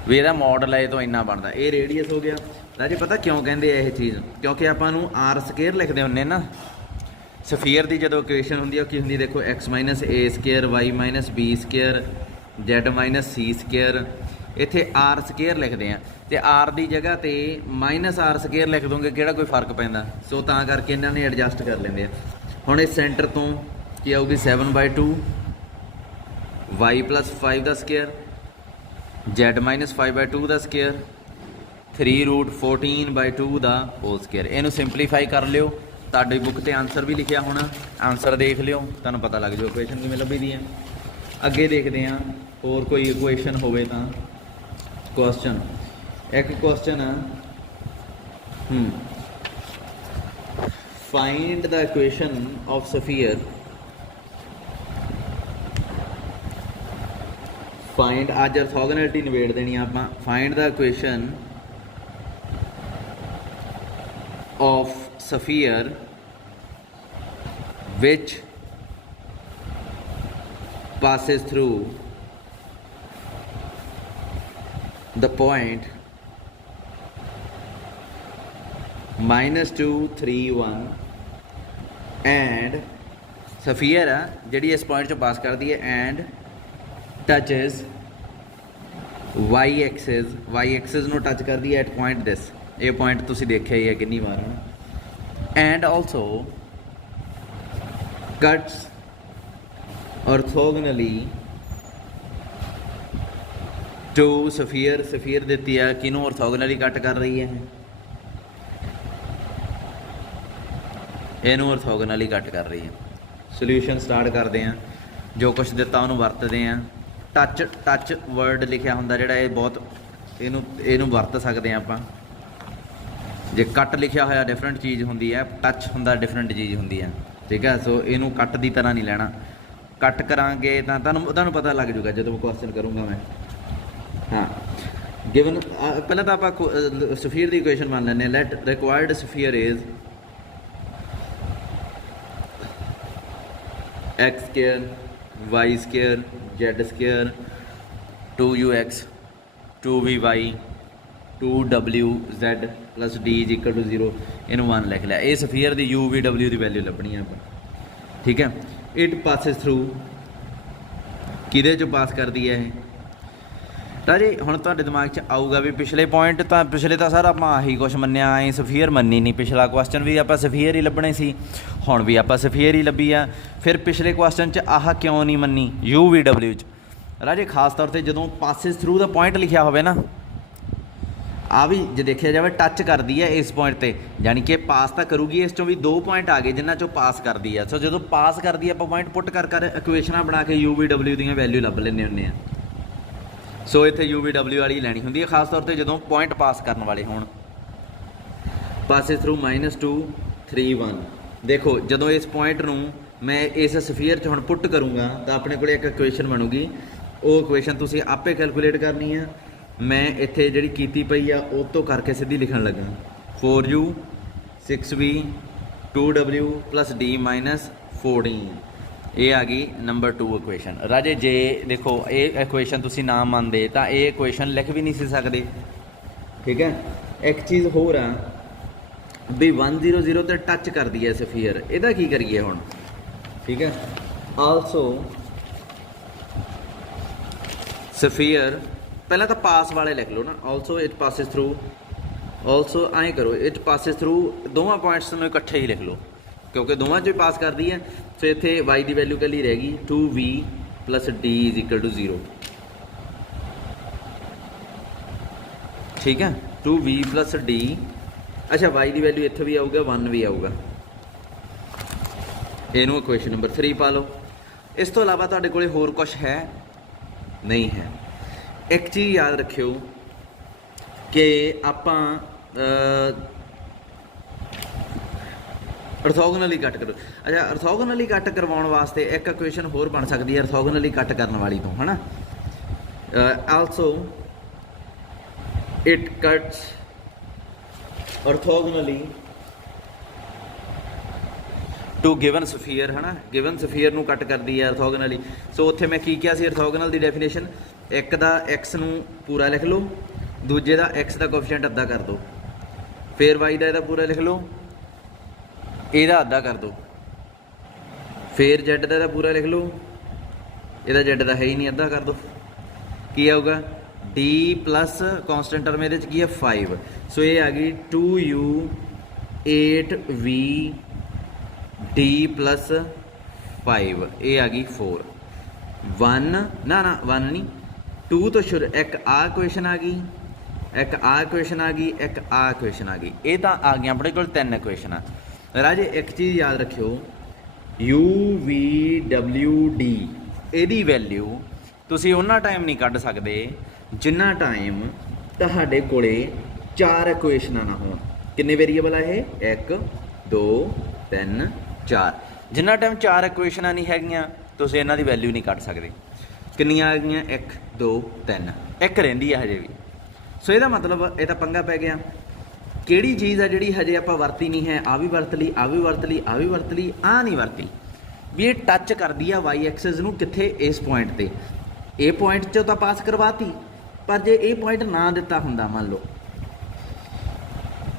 ਵੀ ਇਹਦਾ ਮੋਡਲ ਹੈ, ਇਹ ਤੋਂ ਇੰਨਾ ਬਣਦਾ। ਇਹ ਰੇਡੀਅਸ ਹੋ ਗਿਆ ਰਾਜੇ। ਪਤਾ ਕਿਉਂ ਕਹਿੰਦੇ ਆ ਇਹ ਚੀਜ਼? ਕਿਉਂਕਿ ਆਪਾਂ ਨੂੰ ਆਰ ਸਕੇਅਰ ਲਿਖਦੇ ਹੁੰਦੇ ਨਾ ਸਫੀਅਰ ਦੀ। ਜਦੋਂ ਇਕੁਏਸ਼ਨ ਹੁੰਦੀ ਹੈ ਉਹ ਕੀ ਹੁੰਦੀ, ਦੇਖੋ x - a² y - b² z - c²। ਇੱਥੇ ਆਰ ਸਕੇਅਰ ਲਿਖਦੇ ਆ ਅਤੇ ਆਰ ਦੀ ਜਗ੍ਹਾ 'ਤੇ -r² ਲਿਖ ਦੋਗੇ, ਕਿਹੜਾ ਕੋਈ ਫਰਕ ਪੈਂਦਾ? ਸੋ ਤਾਂ ਕਰਕੇ ਇਹਨਾਂ ਨੇ ਐਡਜਸਟ ਕਰ ਲੈਂਦੇ ਆ। ਹੁਣ ਇਸ ਸੈਂਟਰ ਤੋਂ ਕੀ ਆਊਗੀ 7/2 y + 5 ਦਾ ਸਕੇਅਰ z - 5/2 ਦਾ ਸਕੇਅਰ 3√14/2 ਦਾ ਹੋਲ ਸਕੇਅਰ। ਇਹਨੂੰ ਸਿੰਪਲੀਫਾਈ ਕਰ ਲਿਓ, ਤੁਹਾਡੀ ਬੁੱਕ 'ਤੇ ਆਨਸਰ ਵੀ ਲਿਖਿਆ ਹੋਣਾ, ਆਨਸਰ ਦੇਖ ਲਿਓ, ਤੁਹਾਨੂੰ ਪਤਾ ਲੱਗ ਜਾਊ ਇਕੁਏਸ਼ਨ ਕਿਵੇਂ ਲੱਭੀ ਦੀ ਹੈ। ਅੱਗੇ ਦੇਖਦੇ ਹਾਂ ਹੋਰ ਕੋਈ ਇਕੁਏਸ਼ਨ ਹੋਵੇ ਤਾਂ। ਕੁਐਸਚਨ ਇੱਕ ਕੁਐਸਚਨ ਆ, find the equation of sphere. Find, ਅੱਜ ਅਰਥੋਗਨੈਲਿਟੀ ਨਿਬੇੜ ਦੇਣੀ ਆਪਾਂ। Find the equation of sphere which passes through the point -2, 3, 1 and sphere ਆ ਜਿਹੜੀ ਇਸ ਪੁਆਇੰਟ 'ਚੋਂ ਪਾਸ ਕਰਦੀ ਹੈ ਐਂਡ ਟੱਚਿਸ y axis ਨੂੰ ਟੱਚ ਕਰਦੀ ਹੈ ਐਟ ਪੁਆਇੰਟ ਦਿਸ। ਇਹ ਪੁਆਇੰਟ ਤੁਸੀਂ ਦੇਖਿਆ ਹੀ ਹੈ ਕਿੰਨੀ ਵਾਰ ਹੈ। And also cuts orthogonally to sphere। Sphere ਦਿੱਤੀ ਆ, ਕਿਹਨੂੰ orthogonally ਕੱਟ ਕਰ ਰਹੀ ਹੈ? ਇਹਨੂੰ orthogonally ਕੱਟ ਕਰ ਰਹੀ ਹੈ। ਸੋਲਿਊਸ਼ਨ ਸਟਾਰਟ ਕਰਦੇ ਹਾਂ। ਜੋ ਕੁਛ ਦਿੱਤਾ ਉਹਨੂੰ ਵਰਤਦੇ ਹਾਂ। ਟੱਚ ਵਰਡ ਲਿਖਿਆ ਹੁੰਦਾ ਜਿਹੜਾ, ਇਹ ਬਹੁਤ ਇਹਨੂੰ ਵਰਤ ਸਕਦੇ ਹਾਂ ਆਪਾਂ। ਜੇ ਕੱਟ ਲਿਖਿਆ ਹੋਇਆ ਡਿਫਰੈਂਟ ਚੀਜ਼ ਹੁੰਦੀ ਹੈ, ਟੱਚ ਹੁੰਦਾ ਡਿਫਰੈਂਟ ਚੀਜ਼ ਹੁੰਦੀ ਹੈ, ਠੀਕ ਹੈ। ਸੋ ਇਹਨੂੰ ਕੱਟ ਦੀ ਤਰ੍ਹਾਂ ਨਹੀਂ ਲੈਣਾ। ਕੱਟ ਕਰਾਂਗੇ ਤਾਂ ਤੁਹਾਨੂੰ ਪਤਾ ਲੱਗ ਜੂਗਾ ਜਦੋਂ ਮੈਂ ਕੁਐਸਚਨ ਕਰੂੰਗਾ ਮੈਂ। ਹਾਂ, ਗਿਵਨ ਪਹਿਲਾਂ ਤਾਂ ਆਪਾਂ ਸਫੀਅਰ ਦੀ ਇਕੁਏਸ਼ਨ ਮੰਨ ਲੈਂਦੇ ਹਾਂ। Let required sphere is x² y² z² 2ux 2vy 2wz + d = 0। ਇਹਨੂੰ 1 ਲਿਖ ਲਿਆ। ਇਹ ਸਫੀਅਰ ਦੀ u v w ਦੀ ਵੈਲਿਊ ਲੱਭਣੀ ਆ ਆਪਾਂ, ਠੀਕ ਹੈ। ਇਟ ਪਾਸਿਸ ਥਰੂ, ਕਿਹਦੇ 'ਚੋਂ ਪਾਸ ਕਰਦੀ ਹੈ ਇਹ ਰਾਜੇ? ਹੁਣ ਤੁਹਾਡੇ ਦਿਮਾਗ 'ਚ ਆਊਗਾ ਵੀ ਪਿਛਲੇ ਤਾਂ ਸਰ ਆਪਾਂ ਆਹੀ ਕੁਛ ਮੰਨਿਆ, ਐਂ ਸਫੀਅਰ ਮੰਨੀ ਨਹੀਂ। ਪਿਛਲਾ ਕੁਐਸਚਨ ਵੀ ਆਪਾਂ ਸਫੀਅਰ ਹੀ ਲੱਭਣੇ ਸੀ, ਹੁਣ ਵੀ ਆਪਾਂ ਸਫੀਅਰ ਹੀ ਲੱਭੀ ਆ। ਫਿਰ ਪਿਛਲੇ ਕੁਐਸਚਨ 'ਚ ਆਹ ਕਿਉਂ ਨਹੀਂ ਮੰਨੀ u v w 'ਚ ਰਾਜੇ? ਖਾਸ ਤੌਰ 'ਤੇ ਜਦੋਂ ਪਾਸਿਸ ਥਰੂ ਦਾ ਪੁਆਇੰਟ ਲਿਖਿਆ ਹੋਵੇ ਨਾ, ਆ ਵੀ ਜੇ ਦੇਖਿਆ ਜਾਵੇ ਟੱਚ ਕਰਦੀ ਹੈ ਇਸ ਪੁਆਇੰਟ 'ਤੇ, ਯਾਨੀ ਕਿ ਪਾਸ ਤਾਂ ਕਰੂਗੀ। ਇਸ 'ਚੋਂ ਵੀ 2 ਪੁਆਇੰਟ ਆ ਗਏ ਜਿਨ੍ਹਾਂ 'ਚੋਂ ਪਾਸ ਕਰਦੀ ਹੈ। ਸੋ ਜਦੋਂ ਪਾਸ ਕਰਦੀ ਹੈ ਆਪਾਂ ਪੁਆਇੰਟ ਪੁੱਟ ਕਰ ਇਕੁਏਸ਼ਨਾਂ ਬਣਾ ਕੇ u v w ਦੀਆਂ ਵੈਲਿਊ ਲੱਭ ਲੈਂਦੇ ਹੁੰਦੇ ਹਾਂ। ਸੋ ਇੱਥੇ u v w ਵਾਲੀ ਲੈਣੀ ਹੁੰਦੀ ਹੈ, ਖਾਸ ਤੌਰ 'ਤੇ ਜਦੋਂ ਪੁਆਇੰਟ ਪਾਸ ਕਰਨ ਵਾਲੇ ਹੋਣ। Passes through -2, 3, 1। ਦੇਖੋ ਜਦੋਂ ਇਸ ਪੁਆਇੰਟ ਨੂੰ ਮੈਂ ਇਸ ਸਫੀਅਰ 'ਚ ਹੁਣ ਪੁੱਟ ਕਰੂੰਗਾ ਤਾਂ ਆਪਣੇ ਕੋਲ ਇੱਕ ਇਕੁਏਸ਼ਨ ਬਣੂਗੀ। ਉਹ ਇਕੁਏਸ਼ਨ ਤੁਸੀਂ ਆਪੇ ਕੈਲਕੂਲੇਟ ਕਰਨੀ ਆ। ਮੈਂ ਇੱਥੇ ਜਿਹੜੀ ਕੀਤੀ ਪਈ ਆ ਉਹ ਤੋਂ ਕਰਕੇ ਸਿੱਧੀ ਲਿਖਣ ਲੱਗਾ 4u 6v 2w + d - 14। ਇਹ ਆ ਗਈ ਨੰਬਰ 2 ਇਕੁਏਸ਼ਨ। ਰਾਜੇ ਜੇ ਦੇਖੋ ਇਹ ਇਕੁਏਸ਼ਨ ਤੁਸੀਂ ਨਾ ਮੰਨਦੇ ਤਾਂ ਇਹ ਇਕੁਏਸ਼ਨ ਲਿਖ ਵੀ ਨਹੀਂ ਸੀ ਸਕਦੇ, ਠੀਕ ਹੈ। ਇੱਕ ਚੀਜ਼ ਹੋਰ ਆ ਵੀ 100 ਤੇ ਟੱਚ ਕਰਦੀ ਹੈ ਸਫੀਅਰ, ਇਹਦਾ ਕੀ ਕਰੀਏ ਹੁਣ, ਠੀਕ ਹੈ। ਆਲਸੋ ਸਫੀਅਰ ਪਹਿਲਾਂ ਤਾਂ ਪਾਸ ਵਾਲੇ ਲਿਖ ਲਓ ਨਾ, also it passes through, also ਐਂ ਕਰੋ ਇਟ ਪਾਸਿਸ ਥਰੂ, ਦੋਵਾਂ ਪੁਆਇੰਟਸ ਨੂੰ ਇਕੱਠੇ ਹੀ ਲਿਖ ਲਓ ਕਿਉਂਕਿ ਦੋਵਾਂ 'ਚੋਂ ਹੀ ਪਾਸ ਕਰਦੀ ਹੈ। ਸੋ ਇੱਥੇ y ਦੀ ਵੈਲਿਊ ਇਕੱਲੀ ਰਹਿ ਗਈ 2v + d = 0। ਠੀਕ ਹੈ, 2v + d। ਅੱਛਾ y ਦੀ ਵੈਲਿਊ ਇੱਥੇ ਵੀ ਆਊਗਾ, 1 ਵੀ ਆਊਗਾ। ਇਹਨੂੰ ਇਕੁਏਸ਼ਨ ਨੰਬਰ 3 ਪਾ ਲਓ। ਇਸ ਤੋਂ ਇਲਾਵਾ ਤੁਹਾਡੇ ਕੋਲ ਹੋਰ ਕੁਛ ਹੈ? ਨਹੀਂ ਹੈ। ਇੱਕ ਚੀਜ਼ ਯਾਦ ਰੱਖਿਓ ਕਿ ਆਪਾਂ ਅਰਥੋਗਨਲੀ ਕੱਟ ਕਰੋ। ਅੱਛਾ, ਅਰਥੋਗਨਲੀ ਕੱਟ ਕਰਵਾਉਣ ਵਾਸਤੇ ਇੱਕ ਇਕੁਏਸ਼ਨ ਹੋਰ ਬਣ ਸਕਦੀ ਹੈ ਅਰਥੋਗਨਲੀ ਕੱਟ ਕਰਨ ਵਾਲੀ ਤੋਂ, ਹੈ ਨਾ। Also it cuts orthogonally to given sphere, ਹੈ ਨਾ। ਗਿਵਨ ਸਫੀਅਰ ਨੂੰ ਕੱਟ ਕਰਦੀ ਹੈ orthogonally। ਸੋ ਉੱਥੇ ਮੈਂ ਕੀ ਕਿਹਾ ਸੀ orthogonal ਦੀ ਡੈਫੀਨੇਸ਼ਨ? ਇੱਕ ਦਾ x ਨੂੰ ਪੂਰਾ ਲਿਖ ਲਓ, ਦੂਜੇ ਦਾ x ਦਾ ਕੋਐਫੀਸ਼ੀਐਂਟ ਅੱਧਾ ਕਰ ਦਿਓ, ਫਿਰ y ਦਾ ਇਹਦਾ ਪੂਰਾ ਲਿਖ ਲਓ, ਇਹਦਾ ਅੱਧਾ ਕਰ ਦਿਓ, ਫਿਰ z ਦਾ ਇਹਦਾ ਪੂਰਾ ਲਿਖ ਲਓ, ਇਹਦਾ z ਦਾ ਹੈ ਹੀ ਨਹੀਂ, ਅੱਧਾ ਕਰ ਦਿਓ। ਕੀ ਆਊਗਾ? d ਪਲੱਸ ਕੌਂਸਟੈਂਟ ਟਰਮ ਇਹਦੇ 'ਚ ਕੀ ਹੈ 5। ਸੋ ਇਹ ਆ ਗਈ 2u 8v d ਪਲੱਸ 5, ਇਹ ਆ ਗਈ 4। 1 ਨਾ 1 ਨਹੀਂ, 2 ਤੋਂ ਸ਼ੁਰੂ, ਇੱਕ ਆਹ ਇਕੁਏਸ਼ਨ ਆ ਗਈ, ਇੱਕ ਆਹ ਇਕੁਏਸ਼ਨ ਆ ਗਈ, ਇੱਕ ਆਹ ਇਕੁਏਸ਼ਨ ਆ ਗਈ। ਇਹ ਤਾਂ ਆ ਗਈਆਂ ਆਪਣੇ ਕੋਲ 3 ਇਕੁਏਸ਼ਨਾਂ। ਰਾਜੇ ਇੱਕ ਚੀਜ਼ ਯਾਦ ਰੱਖਿਓ, u v w d ਇਹਦੀ ਵੈਲਿਊ ਤੁਸੀਂ ਉਹਨਾਂ ਟਾਈਮ ਨਹੀਂ ਕੱਢ ਸਕਦੇ ਜਿੰਨਾ ਟਾਈਮ ਤੁਹਾਡੇ ਕੋਲੇ 4 ਇਕੁਏਸ਼ਨਾਂ ਨਾ ਹੋਣ। ਕਿੰਨੇ ਵੇਰੀਏਬਲ ਆ ਇਹ? 1 2 3 4। ਜਿੰਨਾ ਟਾਈਮ 4 ਇਕੁਏਸ਼ਨਾਂ ਨਹੀਂ ਹੈਗੀਆਂ ਤੁਸੀਂ ਇਹਨਾਂ ਦੀ ਵੈਲਿਊ ਨਹੀਂ ਕੱਢ ਸਕਦੇ। ਕਿੰਨੀਆਂ ਆ ਗਈਆਂ? 1 2 3, ਇੱਕ ਰਹਿੰਦੀ ਆ ਹਜੇ ਵੀ। ਸੋ ਇਹਦਾ ਮਤਲਬ ਇਹ ਤਾਂ ਪੰਗਾ ਪੈ ਗਿਆ। ਕਿਹੜੀ ਚੀਜ਼ ਆ ਜਿਹੜੀ ਹਜੇ ਆਪਾਂ ਵਰਤੀ ਨਹੀਂ ਹੈ? ਆ ਵੀ ਵਰਤ ਲਈ, ਆ ਵੀ ਵਰਤ ਲਈ, ਆ ਵੀ ਵਰਤ ਲਈ, ਆ ਨਹੀਂ ਵਰਤੀ। ਵੀ ਇਹ ਟੱਚ ਕਰਦੀ ਆ ਵਾਈ ਐਕਸਿਸ ਨੂੰ ਕਿੱਥੇ? ਇਸ ਪੁਆਇੰਟ 'ਤੇ। ਇਹ ਪੁਆਇੰਟ 'ਚੋਂ ਤਾਂ ਪਾਸ ਕਰਵਾਤੀ, ਪਰ ਜੇ ਇਹ ਪੁਆਇੰਟ ਨਾ ਦਿੱਤਾ ਹੁੰਦਾ, ਮੰਨ ਲਓ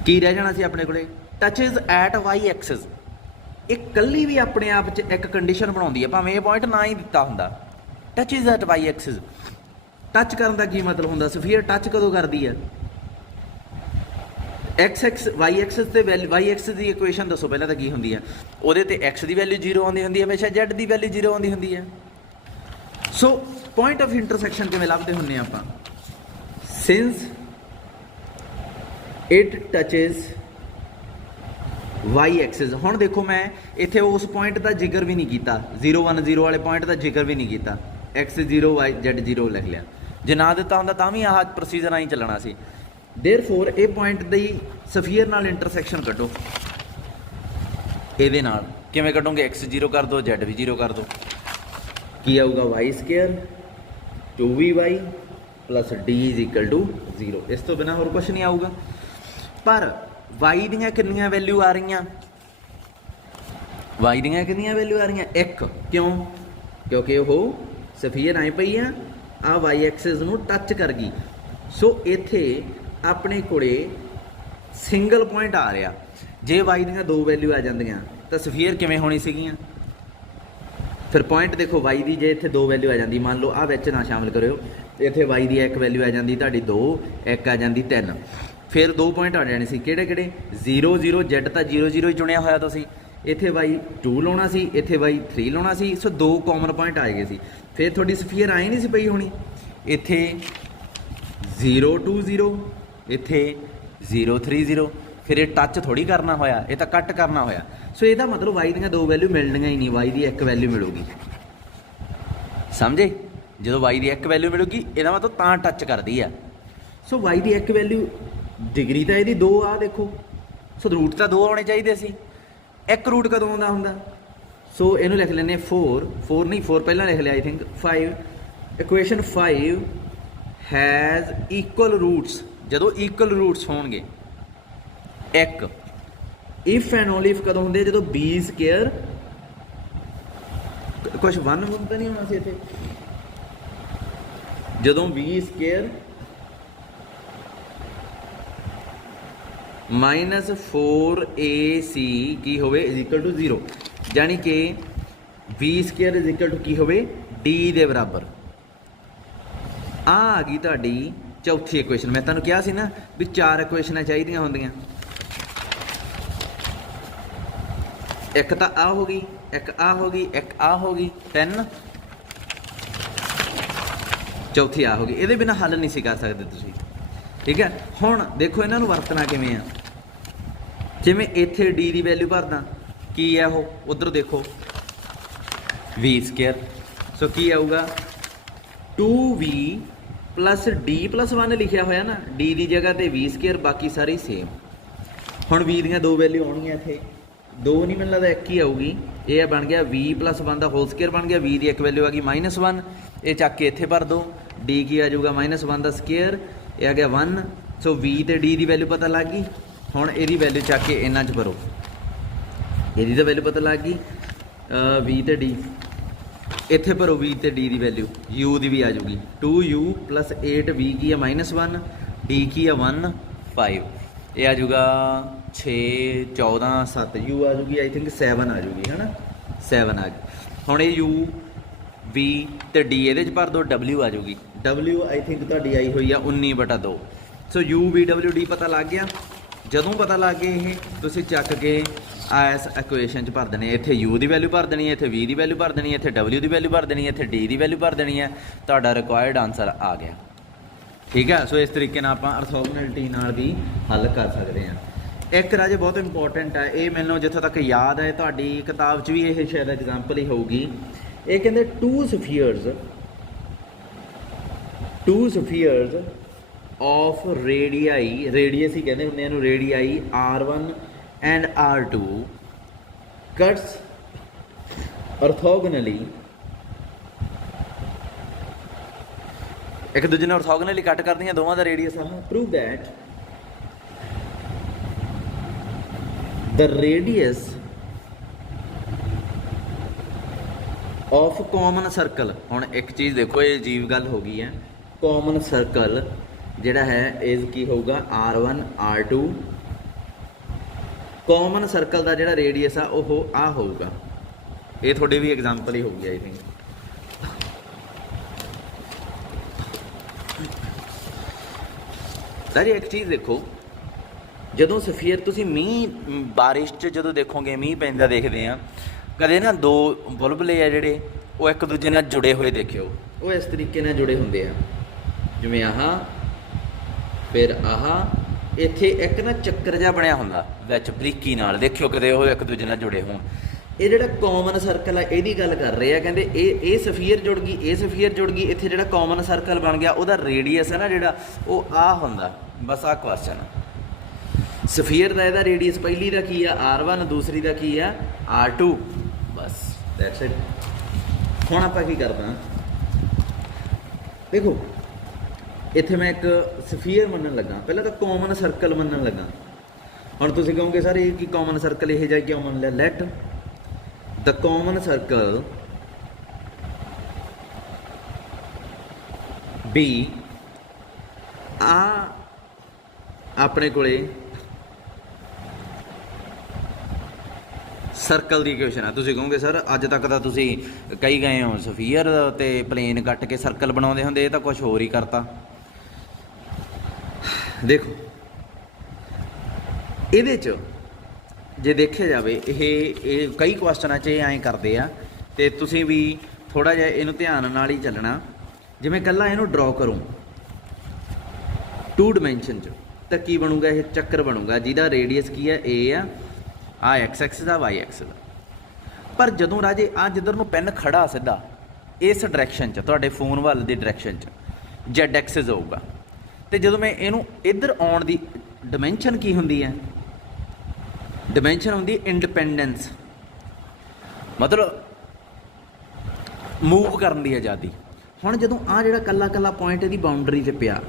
ਕੀ ਰਹਿ ਜਾਣਾ ਸੀ ਆਪਣੇ ਕੋਲੇ? ਟੱਚਿਸ ਐਟ ਵਾਈ ਐਕਸਿਸ। ਇਹ ਇਕੱਲੀ ਵੀ ਆਪਣੇ ਆਪ 'ਚ ਇੱਕ ਕੰਡੀਸ਼ਨ ਬਣਾਉਂਦੀ ਹੈ, ਭਾਵੇਂ ਇਹ ਪੁਆਇੰਟ ਨਾ ਹੀ ਦਿੱਤਾ ਹੁੰਦਾ। ਟੱਚਿਸ ਐਟ ਵਾਈ ਐਕਸਿਸ, ਟੱਚ ਕਰਨ ਦਾ ਕੀ ਮਤਲਬ ਹੁੰਦਾ? ਸਫੀਅਰ ਟੱਚ ਕਦੋਂ ਕਰਦੀ ਹੈ? x ਵਾਈ ਐਕਸਿਸ ਤੇ ਵਾਈ ਐਕਸਿਸ ਦੀ ਇਕੁਏਸ਼ਨ ਦੱਸੋ ਪਹਿਲਾਂ ਤਾਂ ਕੀ ਹੁੰਦੀ ਹੈ? ਉਹਦੇ ਤੇ x ਦੀ ਵੈਲਿਊ 0 ਆਉਂਦੀ ਹੁੰਦੀ ਹੈ, ਹਮੇਸ਼ਾ z ਦੀ ਵੈਲਿਊ 0 ਆਉਂਦੀ ਹੁੰਦੀ ਹੈ। ਸੋ ਪੁਆਇੰਟ ਆਫ ਇੰਟਰਸੈਕਸ਼ਨ ਕਿਵੇਂ ਲੱਭਦੇ ਹੁੰਦੇ ਆਪਾਂ? Since it touches Y axis. ਹੁਣ ਦੇਖੋ ਮੈਂ ਇੱਥੇ ਉਸ ਪੁਆਇੰਟ ਦਾ ਜ਼ਿਕਰ ਵੀ ਨਹੀਂ ਕੀਤਾ, 0 1 0 ਵਾਲੇ ਪੁਆਇੰਟ ਦਾ ਜ਼ਿਕਰ ਵੀ ਨਹੀਂ ਕੀਤਾ। x 0 y z 0 ਲਿਖ ਲਿਆ। ਜੇ ਨਾ ਦਿੱਤਾ ਹੁੰਦਾ ਤਾਂ ਵੀ ਆਹ ਪ੍ਰੋਸੀਜਰ ਆਈ ਚੱਲਣਾ ਸੀ। ਦੇਅਰਫੋਰ ਇਹ ਪੁਆਇੰਟ ਦੀ ਸਫੀਅਰ ਨਾਲ ਇੰਟਰਸੈਕਸ਼ਨ ਕੱਢੋ। ਇਹਦੇ ਨਾਲ ਕਿਵੇਂ ਕੱਢੋਗੇ? x 0 ਕਰ ਦਿਓ, z ਵੀ 0 ਕਰ ਦਿਓ। ਕੀ ਆਊਗਾ? y² 2vy + d = 0। ਇਸ ਤੋਂ ਬਿਨਾਂ ਹੋਰ ਕੁਛ ਨਹੀਂ ਆਊਗਾ। ਪਰ y ਦੀਆਂ ਕਿੰਨੀਆਂ ਵੈਲਿਊ ਆ ਰਹੀਆਂ? y ਦੀਆਂ ਕਿੰਨੀਆਂ ਵੈਲਿਊ ਆ ਰਹੀਆਂ? 1। ਕਿਉਂ? ਕਿਉਂਕਿ ਉਹ ਸਫੀਅਰ ਆਈ ਪਈ ਆ, ਆ ਵਾਈ ਐਕਸਿਸ ਨੂੰ ਟੱਚ ਕਰ ਗਈ। ਸੋ ਇੱਥੇ ਆਪਣੇ ਕੋਲੇ ਸਿੰਗਲ ਪੁਆਇੰਟ ਆ ਰਿਹਾ। ਜੇ y ਦੀਆਂ 2 ਵੈਲਿਊ ਆ ਜਾਂਦੀਆਂ ਤਾਂ ਸਫੀਅਰ ਕਿਵੇਂ ਹੋਣੀ ਸੀਗੀਆਂ? ਫਿਰ ਪੁਆਇੰਟ ਦੇਖੋ y ਦੀ ਜੇ ਇੱਥੇ 2 ਵੈਲਿਊ ਆ ਜਾਂਦੀ, ਮੰਨ ਲਓ ਆ ਵਿੱਚ ਨਾ ਸ਼ਾਮਿਲ ਕਰਿਓ, ਇੱਥੇ y ਦੀ 1 ਵੈਲਿਊ ਆ ਜਾਂਦੀ, ਤੁਹਾਡੀ 2, 1 ਆ ਜਾਂਦੀ 3, ਫਿਰ 2 ਪੁਆਇੰਟ ਆ ਜਾਣੇ ਸੀ। ਕਿਹੜੇ ਕਿਹੜੇ? 0 0, z ਤਾਂ 0 0 ਹੀ ਚੁਣਿਆ ਹੋਇਆ ਤੁਸੀਂ। ਇੱਥੇ y 2 ਲਾਉਣਾ ਸੀ, ਇੱਥੇ y 3 ਲਾਉਣਾ ਸੀ। ਸੋ 2 ਕਾਮਨ ਪੁਆਇੰਟ ਆ ਗਏ ਸੀ। ਫਿਰ ਤੁਹਾਡੀ ਸਫੀਅਰ ਆਈ ਨਹੀਂ ਸੀ ਪਈ ਹੋਣੀ। ਇੱਥੇ 0 2 0, ਇੱਥੇ 0 3 0। ਫਿਰ ਇਹ ਟੱਚ ਥੋੜੀ ਕਰਨਾ ਹੋਇਆ, ਇਹ ਤਾਂ ਕੱਟ ਕਰਨਾ ਹੋਇਆ। ਸੋ ਇਹਦਾ ਮਤਲਬ y ਦੀਆਂ 2 ਵੈਲਿਊ ਮਿਲਣੀਆਂ ਹੀ ਨਹੀਂ, y ਦੀ 1 ਵੈਲਿਊ ਮਿਲੂਗੀ। ਸਮਝੇ? ਜਦੋਂ y ਦੀ 1 ਵੈਲਿਊ ਮਿਲੂਗੀ ਇਹਦਾ ਮਤਲਬ ਤਾਂ ਟੱਚ ਕਰਦੀ ਆ। ਸੋ y ਦੀ 1 ਵੈਲਿਊ, ਡਿਗਰੀ ਤਾਂ ਇਹਦੀ 2 ਆ ਦੇਖੋ। ਸੋ ਰੂਟ ਤਾਂ 2 ਆਉਣੇ ਚਾਹੀਦੇ ਸੀ। 1 ਰੂਟ ਕਦੋਂ ਆਉਂਦਾ ਹੁੰਦਾ? ਸੋ ਇਹਨੂੰ ਲਿਖ ਲੈਂਦੇ 4 ਨਹੀਂ, 4 ਪਹਿਲਾਂ ਲਿਖ ਲਿਆ I think. 5 equation 5 has equal roots. ਜਦੋਂ ਇਕੁਅਲ ਰੂਟਸ ਹੋਣਗੇ 1। ਇਫ ਐਂਡ ਓਨਲੀ ਇਫ ਕਦੋਂ ਹੁੰਦੇ? ਜਦੋਂ b² ਕੁਛ 1 ਹੁੰਦਾ ਨਹੀਂ ਹੋਣਾ ਸੀ ਇੱਥੇ। ਜਦੋਂ b² -4ac ਕੀ ਹੋਵੇ? = 0। ਯਾਨੀ ਕਿ b² = ਕੀ ਹੋਵੇ? d ਦੇ ਬਰਾਬਰ। आ गई तुहाडी चौथी इक्वेशन। मैं तुहानूं कहा सी ना भी 4 इक्वेशनां चाहीदियां हुंदियां, एक तो आ हो गई, एक आ हो गई, एक आ हो गई, 3, चौथी आ हो गई। ये बिना हल नहीं सी कर सकते तुसीं, ठीक है। हुण देखो इन्हां नूं वरतना किवें आ, जिवें इत्थे डी की वैल्यू भरदा की है वो, उधर देखो v², सो की आऊगा 2v प्लस d+1 लिखिया होया ना, d की जगह ते v², बाकी सारी सेम। हुण v दीयां 2 वैल्यू आउणगीआं, इत्थे 2 नहीं मैनूं लगदा 1 ही आऊगी। ये बन गया v+1 का होल स्केयर बन गया, v की एक वैल्यू आ गई -1, ये चक के इत्थे भर दो, d की आ जाऊगा -1 का स्केयर, ये आ गया 1। सो v ते d की वैल्यू पता लग गई। हुण इहदी वैल्यू चक के इन्हां च भरो, इहदी तो वैल्यू पता लग गई, v ते d इत्थे भरो, v ते d की वैल्यू, u की भी आ जाऊगी 2u + 8v की है -1, d की है 1 5, ये आ जाऊगा 6 14 7, u आ जाऊगी आई थिंक 7 आ जाऊगी, है ना 7 आ गई। हुण ये u v ते d ये भर दो, w आ जाऊगी, w आई थिंक तुहाडी आई हुई है 19/2। सो u v w d पता लग गया। जदों पता लग गए ये तुसीं चक के इस इक्वेशन च भर देने, इत्थे u की वैल्यू भर देनी है, इत्थे v की वैल्यू भर देनी है, इत्थे w की वैल्यू भर देनी है, इत्थे d की वैल्यू भर देनी है, तुहाडा रिक्वायर्ड आंसर आ गया, ठीक है। सो इस तरीके नाल आपां ऑर्थोगोनैलिटी नाल भी हल कर सकते हैं। एक राजे बहुत इंपॉर्टेंट है, ये मैनूं जित्थों तक याद है तुहाडी किताब च भी ये शायद एग्जाम्पल ही होगी। ये कहते two spheres of radii, radius ही कहते होंगे इहनूं, radii R1 and R2 cuts orthogonally, एक दूजे ने ऑर्थोगोनली कट कर दियां, दोवां दा रेडियस आ। Prove that the radius of common circle. हुण एक चीज़ देखो, ये अजीब गल हो गई है, कॉमन सर्कल जिहड़ा है इज की होगा R1 R2, कॉमन सर्कल का जिहड़ा रेडियस आ वो आ होगा, ये थोड़े भी एग्जाम्पल ही होगी आई थिंक। सारी एक चीज़ देखो, जदों सफीयर तुसीं मींह बारिश च जदों देखोगे, मींह पैंदा देखते हैं, कदे ना दो बुलबुले आ जिहड़े वो एक दूजे नाल जुड़े हुए देखियो, वो इस तरीके नाल जुड़े हुंदे आ, जिवें आह फिर आह, इत्थे एक ना चक्कर जिहा बनया हुंदा विच बरीकी नाल, देखियो कदे वो एक दूजे नाल जुड़े होण। ये जिहड़ा कॉमन सर्कल है इहदी गल कर रहे हैं, कहंदे ये सफीयर जुड़ गई, ये सफीयर जुड़ गई, इत्थे जिहड़ा कॉमन सर्कल बन गया उहदा रेडियस है ना जिहड़ा वो आ हुंदा। बस आ क्वेश्चन सफीयर का यदा रेडियस पहली का की है R1, दूसरी का की है R2, बस दैट्स इट। हुण आपां की करना, देखो इत्थे मैं एक सफीयर मनन लगा, पहले तो कॉमन सर्कल मनन लगा। हुण तुसीं कहोगे सर ये कि कॉमन सर्कल इहो जिहा क्यों मन लिया? Let the common circle be आ अपने कोले सर्कल की इक्वेशन है। तुसीं कहोगे सर अज तक तो तुसीं कही गए हो सफीयर ते प्लेन कट के सर्कल बनाउंदे हुंदे, ये तो कुछ होर ही करता। देखो इहदे च जे देखे जाए ये कई क्वेश्चनां च ऐं करते आ, ते तुसीं भी थोड़ा जिहा इहनूं ध्यान नाल ही चलना। जिवें कल्ला इहनूं ड्रॉ करूँ 2 डायमेंशन च तो की बनूगा, ये चक्कर बनूगा जिहदा रेडियस की है ए आ एक्स एक्सिस आ वाई एक्सिस आ। पर जदों राजे आ जिधर नूं पेन खड़ा सीधा इस डायरैक्शन च, तुहाडे फोन वाल दी डायरैक्शन च जेड एक्सिस होऊगा, तो जदों मैं इहनूं इधर आउण दी डायमेंशन की हुंदी है, डायमेंशन हुंदी इंडिपेंडेंस, मतलब मूव करन दी आज़ादी। हुण जदों आ जिहड़ा कल्ला कल्ला पॉइंट इहदी बाउंडरी ते पिया,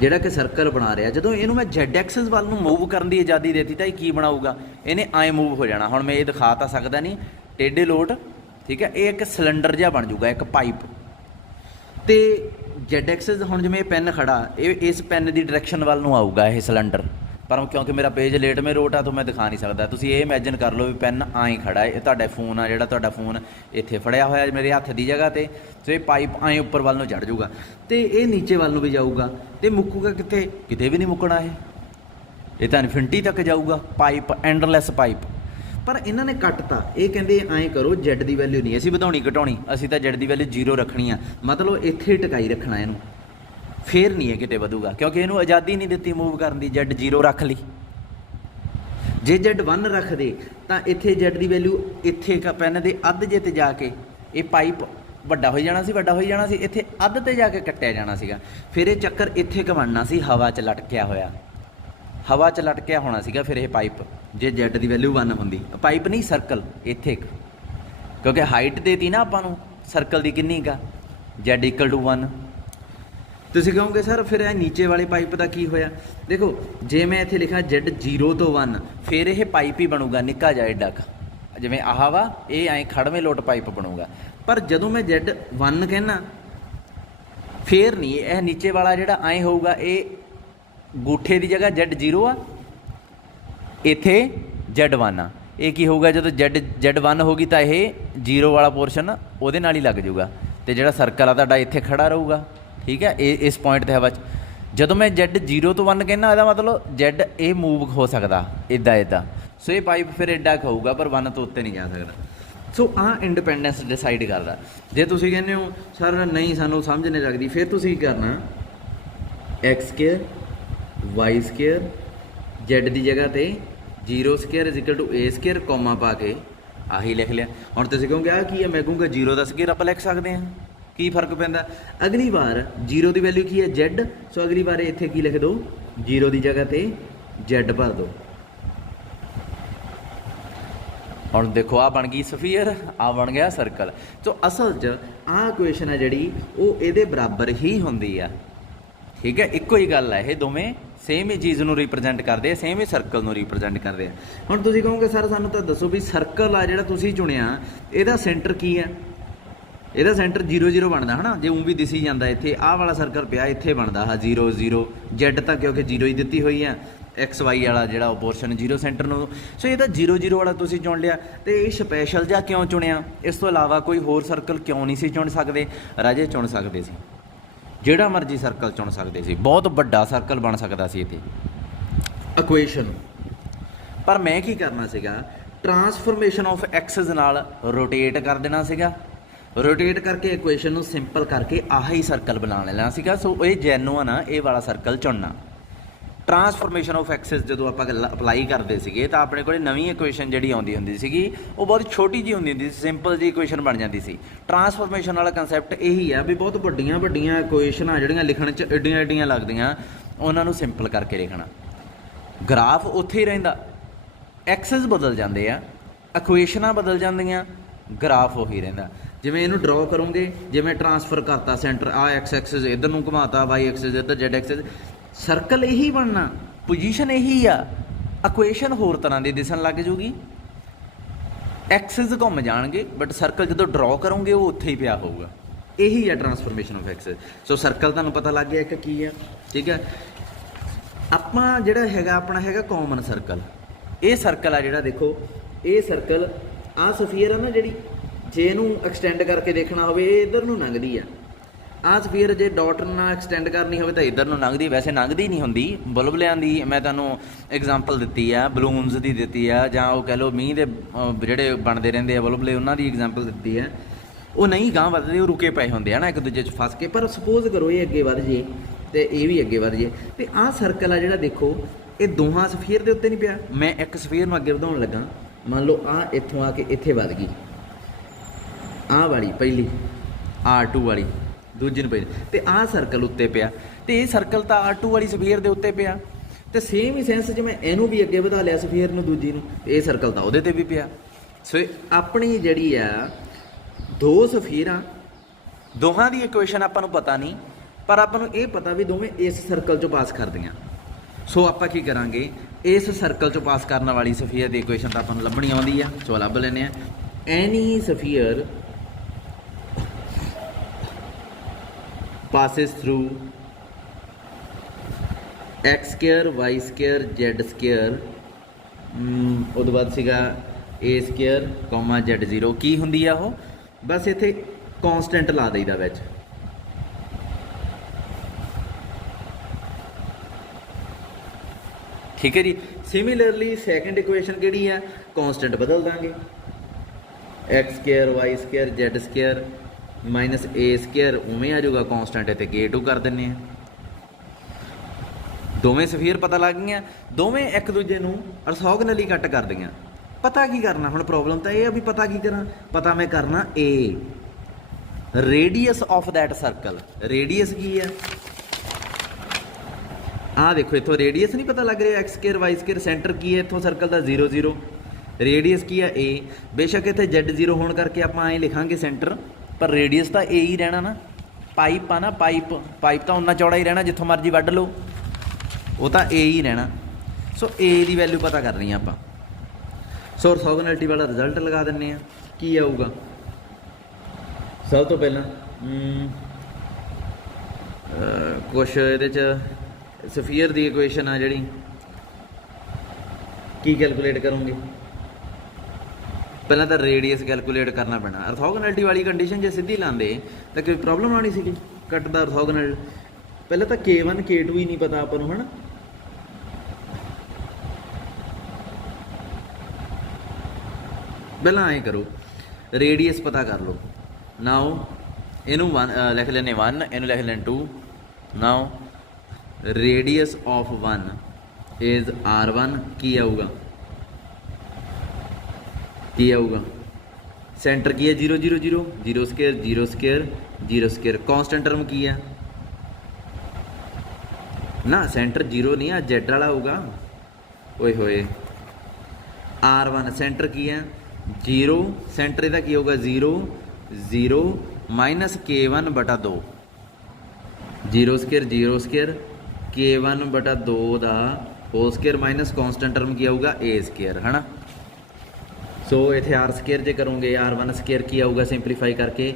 जिहड़ा कि सर्कल बना रहा, जदों इहनूं मैं जेड एक्सिस वाल नूं मूव करन दी आज़ादी देती तो ये की बनाऊगा, इहने आए मूव हो जाना। हुण मैं ये दिखा तां सकदा नहीं टेढ़े लोट, ठीक है, ये एक सिलेंडर जिहा बन जूगा, एक पाइप, तो जेड एक्सिस हुण जिवें पेन खड़ा, ये इस पेन की डायरैक्शन वाल नूं आऊगा, ये सिलेंडर पर क्योंकि मेरा पेज लेट में रोट आ तो मैं दिखा नहीं सकता। तुसीं ये इमैजिन कर लो भी पैन आए खड़ा है, तुहाडा फोन आ जिहड़ा तुहाडा फोन इत्थे फड़िया होया मेरे हत्थ की जगह ते, तो ये पाइप आए उपर वाल नूं चढ़ जूगा तो ये नीचे वाल नूं भी जाऊगा तो मुक्कूगा कित्थे, किते भी नहीं मुक्कना ये तो इनफिनिटी तक जाऊगा पाइप, एंडलैस पाइप। पर इन्होंने कटता, ये कहते ऐं करो जेड की वैल्यू नहीं असीं वधाउणी घटाउणी, असीं तां जेड की वैल्यू 0 रखनी आ, मतलब इत्थे टकाई रखना इहनूं, फिर नहीं है किते वधूगा क्योंकि इहनूं आज़ादी नहीं दित्ती मूव करन दी। जेड 0 रख ली, जे जेड 1 रख दे तां इत्थे जेड की वैल्यू इत्थे पैन दे अध जे ते जाके ये पाइप ਵੱਡਾ हो जाना सी, ਵੱਡਾ हो जाना सी, इत्थे अध ते जाके कट्टिया जाना सीगा। फिर ये चक्कर इत्थे घवणना सी, हवा च लटकिया होया, हवा च लटकिया होना सीगा फिर ये पाइप, जे जेड की वैल्यू 1 होंदी, पाइप नहीं सर्कल इत्थे, क्योंकि हाइट देती ना आपां नूं सर्कल की किन्नी का, जेड इक्वल टू 1। तुसीं कहोगे सर फिर ये नीचे वाले पाइप का की होया, देखो जे मैं इत्थे लिखा जेड 0 तो 1 फिर यह पाइप ही बनूगा निक्का जिहा एडा जिवें आह वा, ये ऐं खड़वें लोट पाइप बनूगा। पर जदों मैं जेड 1 कहना फिर नहीं, यह नीचे वाला जिहड़ा ऐं होऊगा, ये गूठे की जगह जेड 0 आ, इत्थे जेड 1 आ, ये की होगा जो जेड 1 होगी तो यह 0 वाला पोर्शन उहदे नाल ही लग जूगा, तो जिहड़ा सर्कल आ तुहाडा इत्थे खड़ा रहूगा। ठीक है, इस पॉइंट ते हवा च जदों मैं जेड 0 तो 1 कहना, इसदा मतलब जेड ये मूव हो सकता इदा इदा, सो ये पाइप फिर एडा होऊगा पर 1 तो उत्ते नहीं जा सकता। सो इंडिपेंडेंस डिसाइड करदा। जे तुसीं कहंदे हो सर नहीं सानू समझ नहीं लगती, फिर तुसीं करना x² y² जेड की जगह ते 0² is equal to a² comma पा के आही लिख लिया। हुण तुसीं कहोगे आ की है, मैं कहूँगा 0 का स्केयर आपां लिख सकते हैं, की फर्क पैंदा। अगली बार 0 की वैल्यू की है जेड, सो अगली बार इत्थे की लिख दो 0 की जगह ते जेड भर दो। हुण देखो आ बन गई सफीयर, आ बन गया सर्कल। तो असल च आ इक्वेशन है जिहड़ी वो इहदे बराबर ही हुंदी आ। ठीक है, इक्को ही गल है, ये दोवें सेम ही चीज़ नूं रिप्रजेंट करते हैं, सेम ही सर्कल नूं रिप्रजेंट करते हैं। हुण तुसीं कहोगे सर सानूं तां दसो भी सर्कल आ जिहड़ा तुसीं चुनिया इहदा सेंटर की है, ਇਹਦਾ सेंटर 0 0 बनता है ना, जे ऊँ भी दिसी जाता इत्थे आह वाला सर्कल पिया इत्थे बनता हा 0 0 जेड तक क्योंकि 0 ही दी हुई है, एक्स वाई वाला जिहड़ा पोर्शन 0 सेंटर नूं, सो ये 0 0 वाला तुसीं चुन लिया। तो ये स्पैशल जिहा क्यों चुनिया, इस तो इलावा कोई होर सर्कल क्यों नहीं सी चुन सकते? राजे चुन सकते सी, जिहड़ा मर्जी सर्कल चुन सकते सी, बहुत वड्डा सर्कल बन सकता सी इत्थे इक्वेशन। पर मैं की करना सीगा, ट्रांसफॉर्मेशन ऑफ एक्सिस नाल रोटेट कर देना सीगा, रोटेट करके इक्वेशन नूं सिंपल करके आही सर्कल बना लेना सीगा। सो ये जैनुअन आ, ये वाला सर्कल चुनना। ट्रांसफॉर्मेशन ऑफ एक्सिस जो आप अपलाई करते थे तो अपने को नवीं इक्वेशन जी आती होंगी सी, वो बहुत छोटी जी होंगी थी, सिंपल जी इक्वेशन बन जाती सी। ट्रांसफॉर्मेशन वाला कंसैप्ट यही है भी बहुत वड्डियां वड्डियां इक्वेशन जिहड़ियां लिखण च एड्डियां एड्डियां लगदियां, उन्हां नूं सिंपल करके लिखना। ग्राफ उत्थे ही रहिंदा, एक्सिस बदल जाते हैं, इक्वेशनां बदल जांदियां, ग्राफ उही रहिंदा। जिवें इहनूं ड्रॉ करोगे, जिवें ट्रांसफर करता सेंटर आ एक्स एक्सिस इधर नूं घुमाता, वाई एक्सिस इधर, जेड एक्सिस, सर्कल यही बनना, पोजीशन यही आ, इक्वेशन होर तरह की दिसन लग जूगी, एक्सिस घूम जाएंगे बट सर्कल जो ड्रॉ करोगे वो उत्थे ही पिया होगा। यही है transformation of axis. So circle तुहानूं पता लग गया कि की है। ठीक है, आपां जिहड़ा हैगा अपना हैगा कॉमन सर्कल, ये सर्कल आ जिहड़ा देखो, ये सर्कल आ सफीयर है ना जिहड़ी, जे इहनूं एक्सटेंड करके देखना होवे इधर नूं लंघदी आ, आ सफीयर जे डॉट नाल एक्सटेंड करनी होवे तां इधर नूं लंघदी, वैसे लंघदी नहीं हुंदी। बुलबुलियां दी मैं तुहानूं एग्जाम्पल दित्ती आ, बलूनस दी दित्ती आ, जां ओह कह लो मींह दे जिहड़े बनदे रहिंदे आ बुलबुले, उन्हां दी एग्जाम्पल दित्ती है। वो नहीं गांह वधदे, वो रुके पए हुंदे आ ना एक दूजे च फस के। पर सपोज करो ये अगे वध जे ते ये भी अगे वध जे, ते आ सर्कल आ जिहड़ा देखो ये दोहां सफीयर दे उत्ते नहीं पिया। मैं एक सफीयर नूं अगे वधाउण लगा, मान लो आ इत्थों आके इत्थे वध गई, आ वाली पहली R2 वाली दूजी नूं पहली, ते आ सर्कल उत्ते पिया, ते ये सर्कल तां R2 वाली सफीयर दे उत्ते पिया। तो सेम ही सेंस ज मैं इहनूं भी अगे वधा लिया सफीयर नूं दूजी नूं, ये सर्कल तां उहदे ते भी पिया। सो अपनी जिहड़ी आ दो सफीरां, दोहां दी इक्वेशन आपां नूं पता नहीं, पर आपां नूं ये पता भी दोवें इस सर्कल चों पास करदियां। सो आपां की करांगे, इस सर्कल चों पास करने वाली सफीयर की इक्वेशन तो आपां नूं लभणी आउंदी आ। सो लभ लैने आ, any sphere passes through X square Y square Z square उस बाद सीगा A square comma Z zero की हुंदी आ वो बस इत्थे कॉन्सटेंट ला दईदा विच ठीक है जी। सिमिलरली सैकेंड इक्वेशन किहड़ी है कॉन्सटेंट बदल देंगे X square Y square Z square minus A square उमें आ जाऊगा कॉन्सटेंट इत्थे के टू कर देने दोवें सफीयर पता लग गई दोवें एक दूजे नूं ऑर्थोगोनली कट कर दियां पता की करना हुण प्रॉब्लम तो यह भी पता की करा पता मैं करना ए radius of that circle radius की है आ देखो इतों रेडियस नहीं पता लग रहा x square Y square centre की है इतों सर्कल का 0 0 रेडियस की है ए बेशक इतने जेड जीरो होने करके आप आए लिखांगे सेंटर पर रेडियस तो ए ही रहना ना पाइप आ ना पाइप पाइप तो उन्ना चौड़ा ही रहना जितों मर्जी वढ़ लो वो तो ए ही रहना सो ए की वैल्यू पता करनी है आप सो ऑर्थोगोनैलिटी वाला रिजल्ट लगा देने की आऊगा सब तो पहला कुछ ये सफीयर की इक्वेशन आ जी की कैलकुलेट करूँगी पहला तो रेडियस कैलकुलेट करना पैना ऑर्थोगोनैलिटी वाली कंडीशन जो सीधी लाते तो कोई प्रॉब्लम आनी सी कटदा ऑर्थोगोनल पहले तो K1 K2 ही नहीं पता अपन है ना पहला आए करो रेडियस पता कर लो नाउ इनू लिख लेने 1 इनू लिख लेने 2 now radius of 1 is R1 की आऊगा सेंटर की है 0 0 0 0 square 0 square 0 square constant term की है ना सेंटर 0 नहीं है जेड वाला होगा ओए होए R1 सेंटर की है 0 सेंटर इहदा की होगा 0 0 माइनस K1 बटा 2 0 स्केयर K1 बटा 2 का whole square minus constant term की आऊगा ए स्केयर है ना सो इतने आर स्केयर जो करोगे R1 स्केयर की आऊगा सिंपलीफाई करके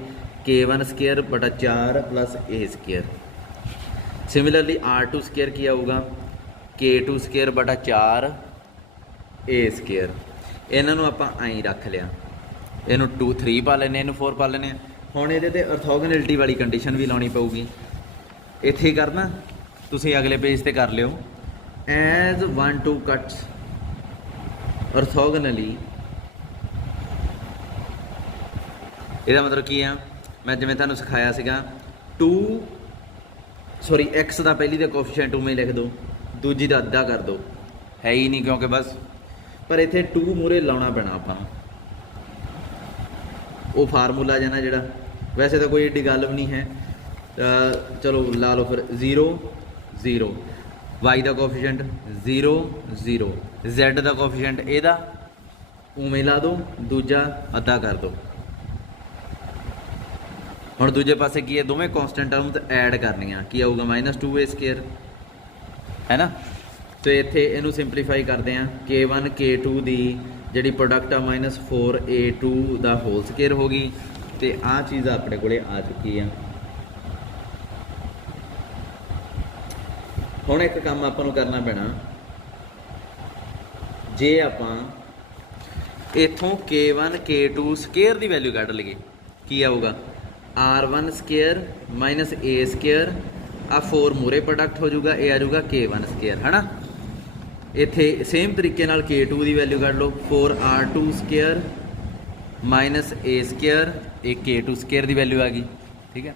K1 स्केयर बटा 4 प्लस ए स्केयर सिमिलरली R2 स्केयर की आऊगा K2 स्केयर बटा 4 ए स्केयर इन्हों आप आई रख लिया इनू 2 3 पा लेने इनू 4 पा लेने हुण ये ऑर्थोगोनैलिटी वाली कंडीशन भी लानी पऊगी इत्थे करना तुसीं अगले पेज पे कर लियो एज 1 2 कट्स ऑर्थोगोनली ਇਹਦਾ मतलब की है मैं जिवें तुहानूं सिखाया सीगा 2 सॉरी एक्स का पहली का कोफिशिएंट उमें लिख दो दूजी का अद्धा कर दो है ही नहीं क्योंकि बस पर इत्थे 2 मूहरे लाना पैना आपां वो फार्मूला जाना जिहड़ा वैसे तो कोई एडी गल भी नहीं है चलो ला लो फिर 0 0 वाई का कोफिशिएंट 0 0 जैड का कोफिशिएंट एदा उमें ला दो दूजा अद्धा कर दो हुण दूजे पासे की है दोवें कॉन्स्टेंट टर्म तो ऐड करनियां की आऊगा -2 ए स्केयर है ना तो इत्थे इनू सिंपलीफाई करते हैं K1 K2 की जिहड़ी प्रोडक्ट आ -4 A2 का होल स्केयर होगी तो आ चीज़ अपने को आ चुकी है हुण एक काम आपां नूं करना पैना जे आपां इत्थों K1 K2 स्केयर की वैल्यू कढ लईए की आऊगा R1 square minus A square uh 4 Moore product हो जाऊगा ये आ जाऊगा K1 स्केयर है ना इत्थे सेम तरीके नाल K2 की value कढ low 4R2 square minus A square एक K2 स्केयर की वैल्यू आ गई ठीक है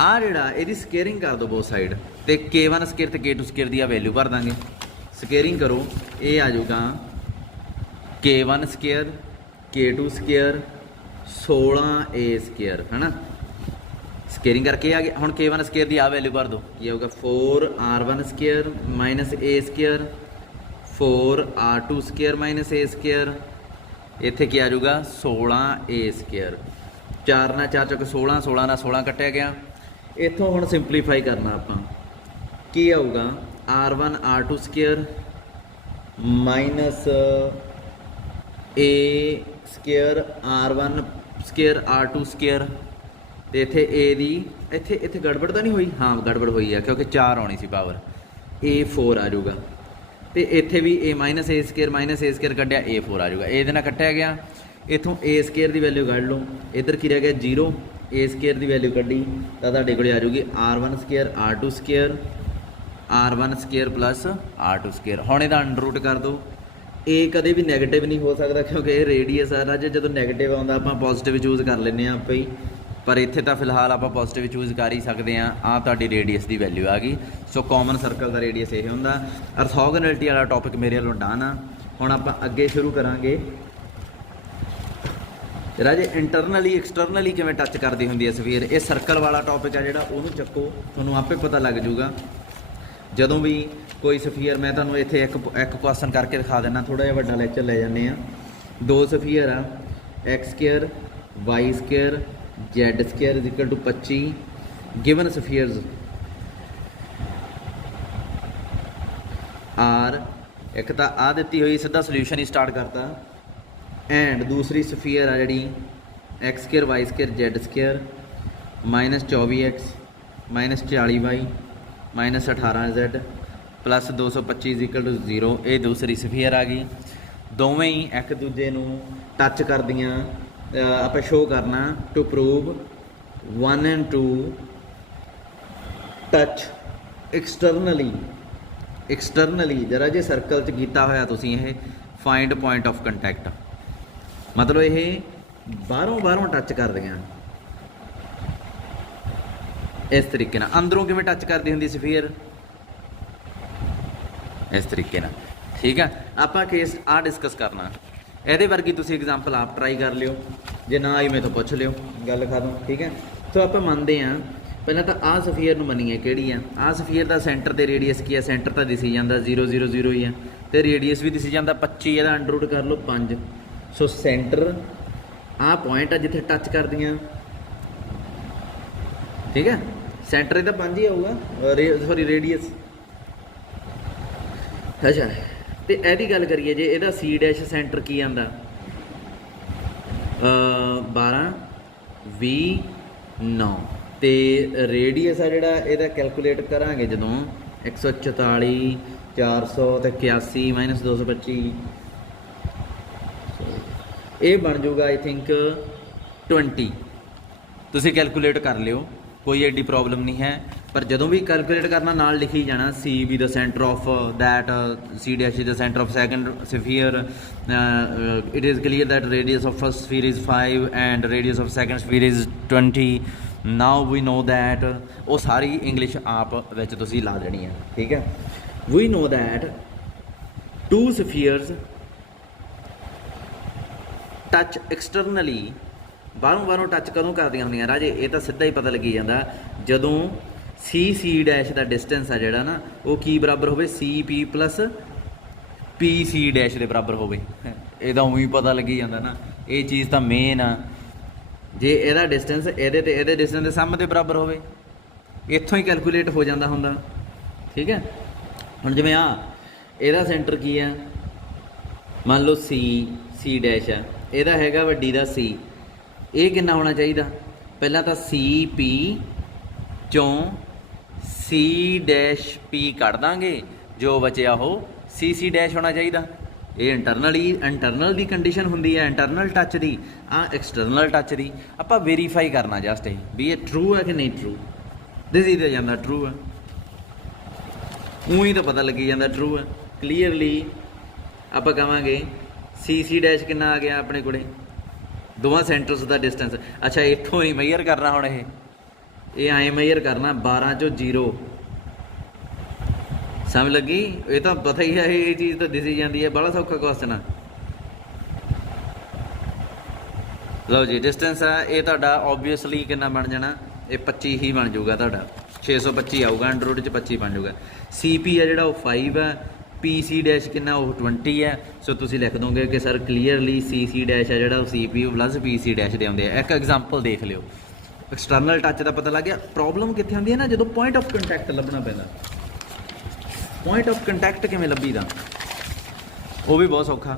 आ जिहड़ा इहदी स्केयरिंग कर दो बोथ साइड तो K1 स्केयर तो K2 स्केयर की वैल्यू भर देंगे स्केयरिंग करो ये आ जाऊगा K1 स्केयर K2 स्केयर 16 ए स्केयर है ना स्केयरिंग करके आ गया हुण K1 स्केयर की आ वैल्यू भर दो ये होगा 4R1 square minus A square 4R2 square minus A square इत्थे क्या आ जाऊगा 16 ए स्केयर 4 ना 4 चुक 16 16 ना 16 कट्टिया गया इत्थों हुण सिंपलीफाई करना आपां की आऊगा R1 R2 square minus A square R1 square R2 square तो इत्थे ए दी इत्थे इत्थे गड़बड़ तो नहीं हुई हाँ गड़बड़ हुई है क्योंकि 4 आनी सी पावर A4 आ जाऊगा, तो इत्थे भी A माइनस ए स्केयर कढ़िया A4 आ जाऊगा, ये कट्टिया गया। इत्थों A स्केयर की वैल्यू कढ़ लो, इधर की रह गया 0, A स्केयर की वैल्यू कढ़ी तो तुहाडे कोल आ जाऊगी R1 square R2 square R1 square plus R2 square. हुण इहदा अंडर रूट कर दो। ए कदे भी नैगेटिव नहीं हो सकता क्योंकि ये रेडियस है ना, जो नैगेटिव आता आप पॉजिटिव चूज कर लें आप ही, पर इत्थे तो फिलहाल आप पॉजिटिव चूज कर ही सकते हैं। आ तुहाडी रेडियस की वैल्यू आ गई। सो कॉमन सर्कल का रेडियस ये होंदा। ऑर्थोगोनैलिटी वाला टॉपिक मेरे वालों डन आ। हुण आपां अगे शुरू करांगे राजे इंटरनली एक्सटर्नली किवें टच करदी हुंदी है स्फीयर। ये सर्कल वाला टॉपिक है जिहड़ा उहनूं चक्को, तुहानूं आपे पता लग जूगा जदों भी कोई सफीयर। मैं तुहानूं इत्थे एक क्वेश्चन करके दिखा देना, थोड़ा जिहा वड्डा लैक्चर ले जाने आ। दो सफीयर आ, X square Y square Z square is equal to 25 given spheres are. एक तो आ दिती हुई सीधा सोल्यूशन ही स्टार्ट करता, एंड दूसरी सफीयर आ जी X square Y square Z square minus 24x minus 40y minus 18z plus 225 equal to 0। ये दूसरी सफीयर आ गई। दोवें ही एक दूजे नूं टच कर दियाँ, आप शो करना to prove 1 and 2 touch externally जरा जे सर्कल च कीता होया तुसीं ये फाइंड पॉइंट ऑफ कंटैक्ट, मतलब ये बाहरों टच कर दियाँ इस तरीके नाल। अंदरों किवें टच करती हुंदी सफीयर इस तरीके नाल, ठीक है। आपां केस आ डिस्कस करना, ਇਹਦੇ ਵਰਗੀ ਤੁਸੀਂ एग्जाम्पल आप ट्राई कर लियो, जे ना आई मैं तो पूछ लियो, गल खत्म, ठीक है। सो आप मानते हैं पहले तो आ सफीयर नूं मनीए किहड़ी आ। आ सफीयर का सेंटर ते रेडियस की है, सेंटर तो दिसी जाता 0 0 0 ही है, तो रेडियस भी दिसी जाता 25, ਇਹਦਾ अंडर रूट कर लो 5। सो सेंटर आ पॉइंट है जिथे टच कर दियाँ, ठीक है। सेंटर ਇਹਦਾ 5 ही आऊगा, सॉरी रेडियस। अच्छा तो यदी गल करिए जे ਇਹਦਾ सी डैश सेंटर की आंदा 12 20 9, तो रेडियस आ जिहड़ा ਇਹਦਾ कैलकुलेट करांगे जदों 144 400 तो 81 माइनस 225 ये बन जाऊगा आई थिंक 20। तुसीं कैलकुलेट कर लियो, कोई एडी प्रॉब्लम नहीं है। पर जदों भी कैलकुलेट करना नाल लिखी जाना C be the centre of that C dash is the centre of second sphere, it is clear that radius of first sphere is 5 and radius of second sphere is 20। Now we know that, वो सारी English आप विच तुसीं ला देनी है, ठीक है। We know that 2 spheres touch externally, बाहरों touch कदों करदियां होंदियां राजे, ये तो सीधा ही पता लगी जाता जदों सी डैश का डिस्टेंस है जिहड़ा ना वो की बराबर होवे C P plus P C dash के बराबर होवे। इहदा उही पता लगी जाता ना, ये चीज़ तो मेन आ। जे इहदा डिस्टेंस इहदे डिस्टेंस के सम के बराबर होवे, इत्थों ही कैलकुलेट हो जाता हुंदा, ठीक है। हुण जिवें आ इहदा सेंटर की है, मान लो सी डैश है, इहदा हैगा वड्डी दा सी, ये कितना होना चाहिए? पहला तो सी पी चों सी डैश पी कढ़ देंगे, जो बचया हो सी डैश होना चाहिए। ये इंटरनल की कंडीशन होंगी है, इंटरनल टच की। आ एक्सटर्नल टच की आप वेरीफाई करना जस्ट ही भी ये ट्रू है कि नहीं ट्रू। दिसी तो जाता ट्रू है, ऊँ ही तो पता लगी जाता ट्रू है क्लीयरली। आप कहांगे सी डैश कितना आ गया अपने को दोवां सेंटर्स का डिस्टेंस। अच्छा इत्थों ही मेजर करना हुण ये आए मेजर करना 12 चो 0, समझ लगी। ये तो पता ही है, ये चीज़ तो दिसी जाती है, बड़ा सौखा क्वेश्चन है। लो जी डिस्टेंस है ये तुहाडा ओबवियसली कितना बन जाना, ये 25 ही बन जाऊगा तुहाडा, 625 आऊगा, अंडर रूट 25 बन जाऊगा। सी पी है जिहड़ा 5 है, पी सी डैश कितना वो 20 है। सो तुसीं लिख दोगे कि सर क्लीयरली सी डैश है जिहड़ा C P plus P C dash दे आउंदे। एक एग्जाम्पल देख लियो, एक्सटर्नल टच का पता लग गया। प्रॉब्लम कित्थे आउंदी है ना, जो पॉइंट ऑफ कंटैक्ट लभना पैंदा। पॉइंट ऑफ कंटैक्ट किवें लभीदा, वो भी बहुत सौखा।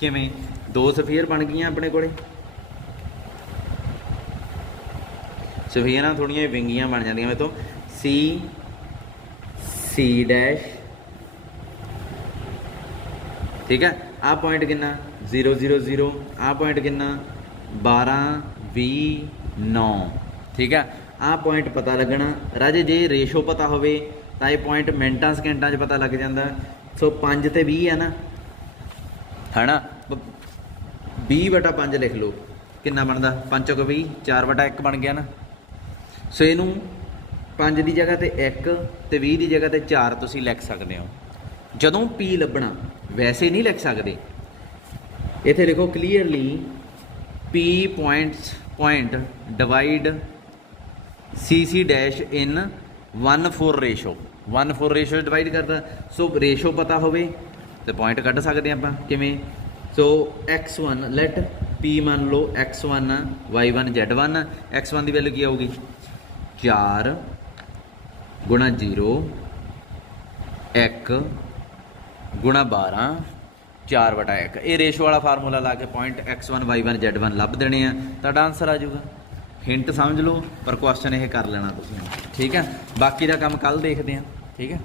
किवें दो सफीयर बन गई अपने कोले, सफीयर थोड़ियां विंगियां बन जांदियां। मैं तो C डैश, ठीक है। आ पॉइंट कितना 0 0 0, आ पॉइंट कितना 12 20 9, ठीक है। आ पॉइंट पता लगना राजे, जे रेशो पता होवे तां ये पॉइंट मिनटां सैकेंडां 'च पता लग जाता। सो 5 ते 20 है ना, है ना, 20/5 लिख लो, कितना बनता 5 चौक 20, 4/1 बन गया ना। सो इनू 5 की जगह ते 1 ते 20 की जगह ते 4 तुसीं लिख सकते हो। जदों P लभना, वैसे नहीं लिख सकते, इत्थे लिखो clearly P point divide CC dash in 1:4 ratio, 1:4 ratio divide करता। सो रेशो पता होवे तो पॉइंट कढ़ सकते हैं आप किवें। सो x1 लेट P मान लो x1 y1 z1, x1 की वैल्यू की आऊगी 4 गुणा 0 1 गुणा 12 4/1। ये रेशो वाला फार्मूला ला के पॉइंट x1 y1 z1 लभ देने हैं, तो आंसर आ जाऊगा। हिंट समझ लो, पर क्वेश्चन ये कर लेना तुसीं, ठीक है। बाकी का काम कल देखते हैं, ठीक है।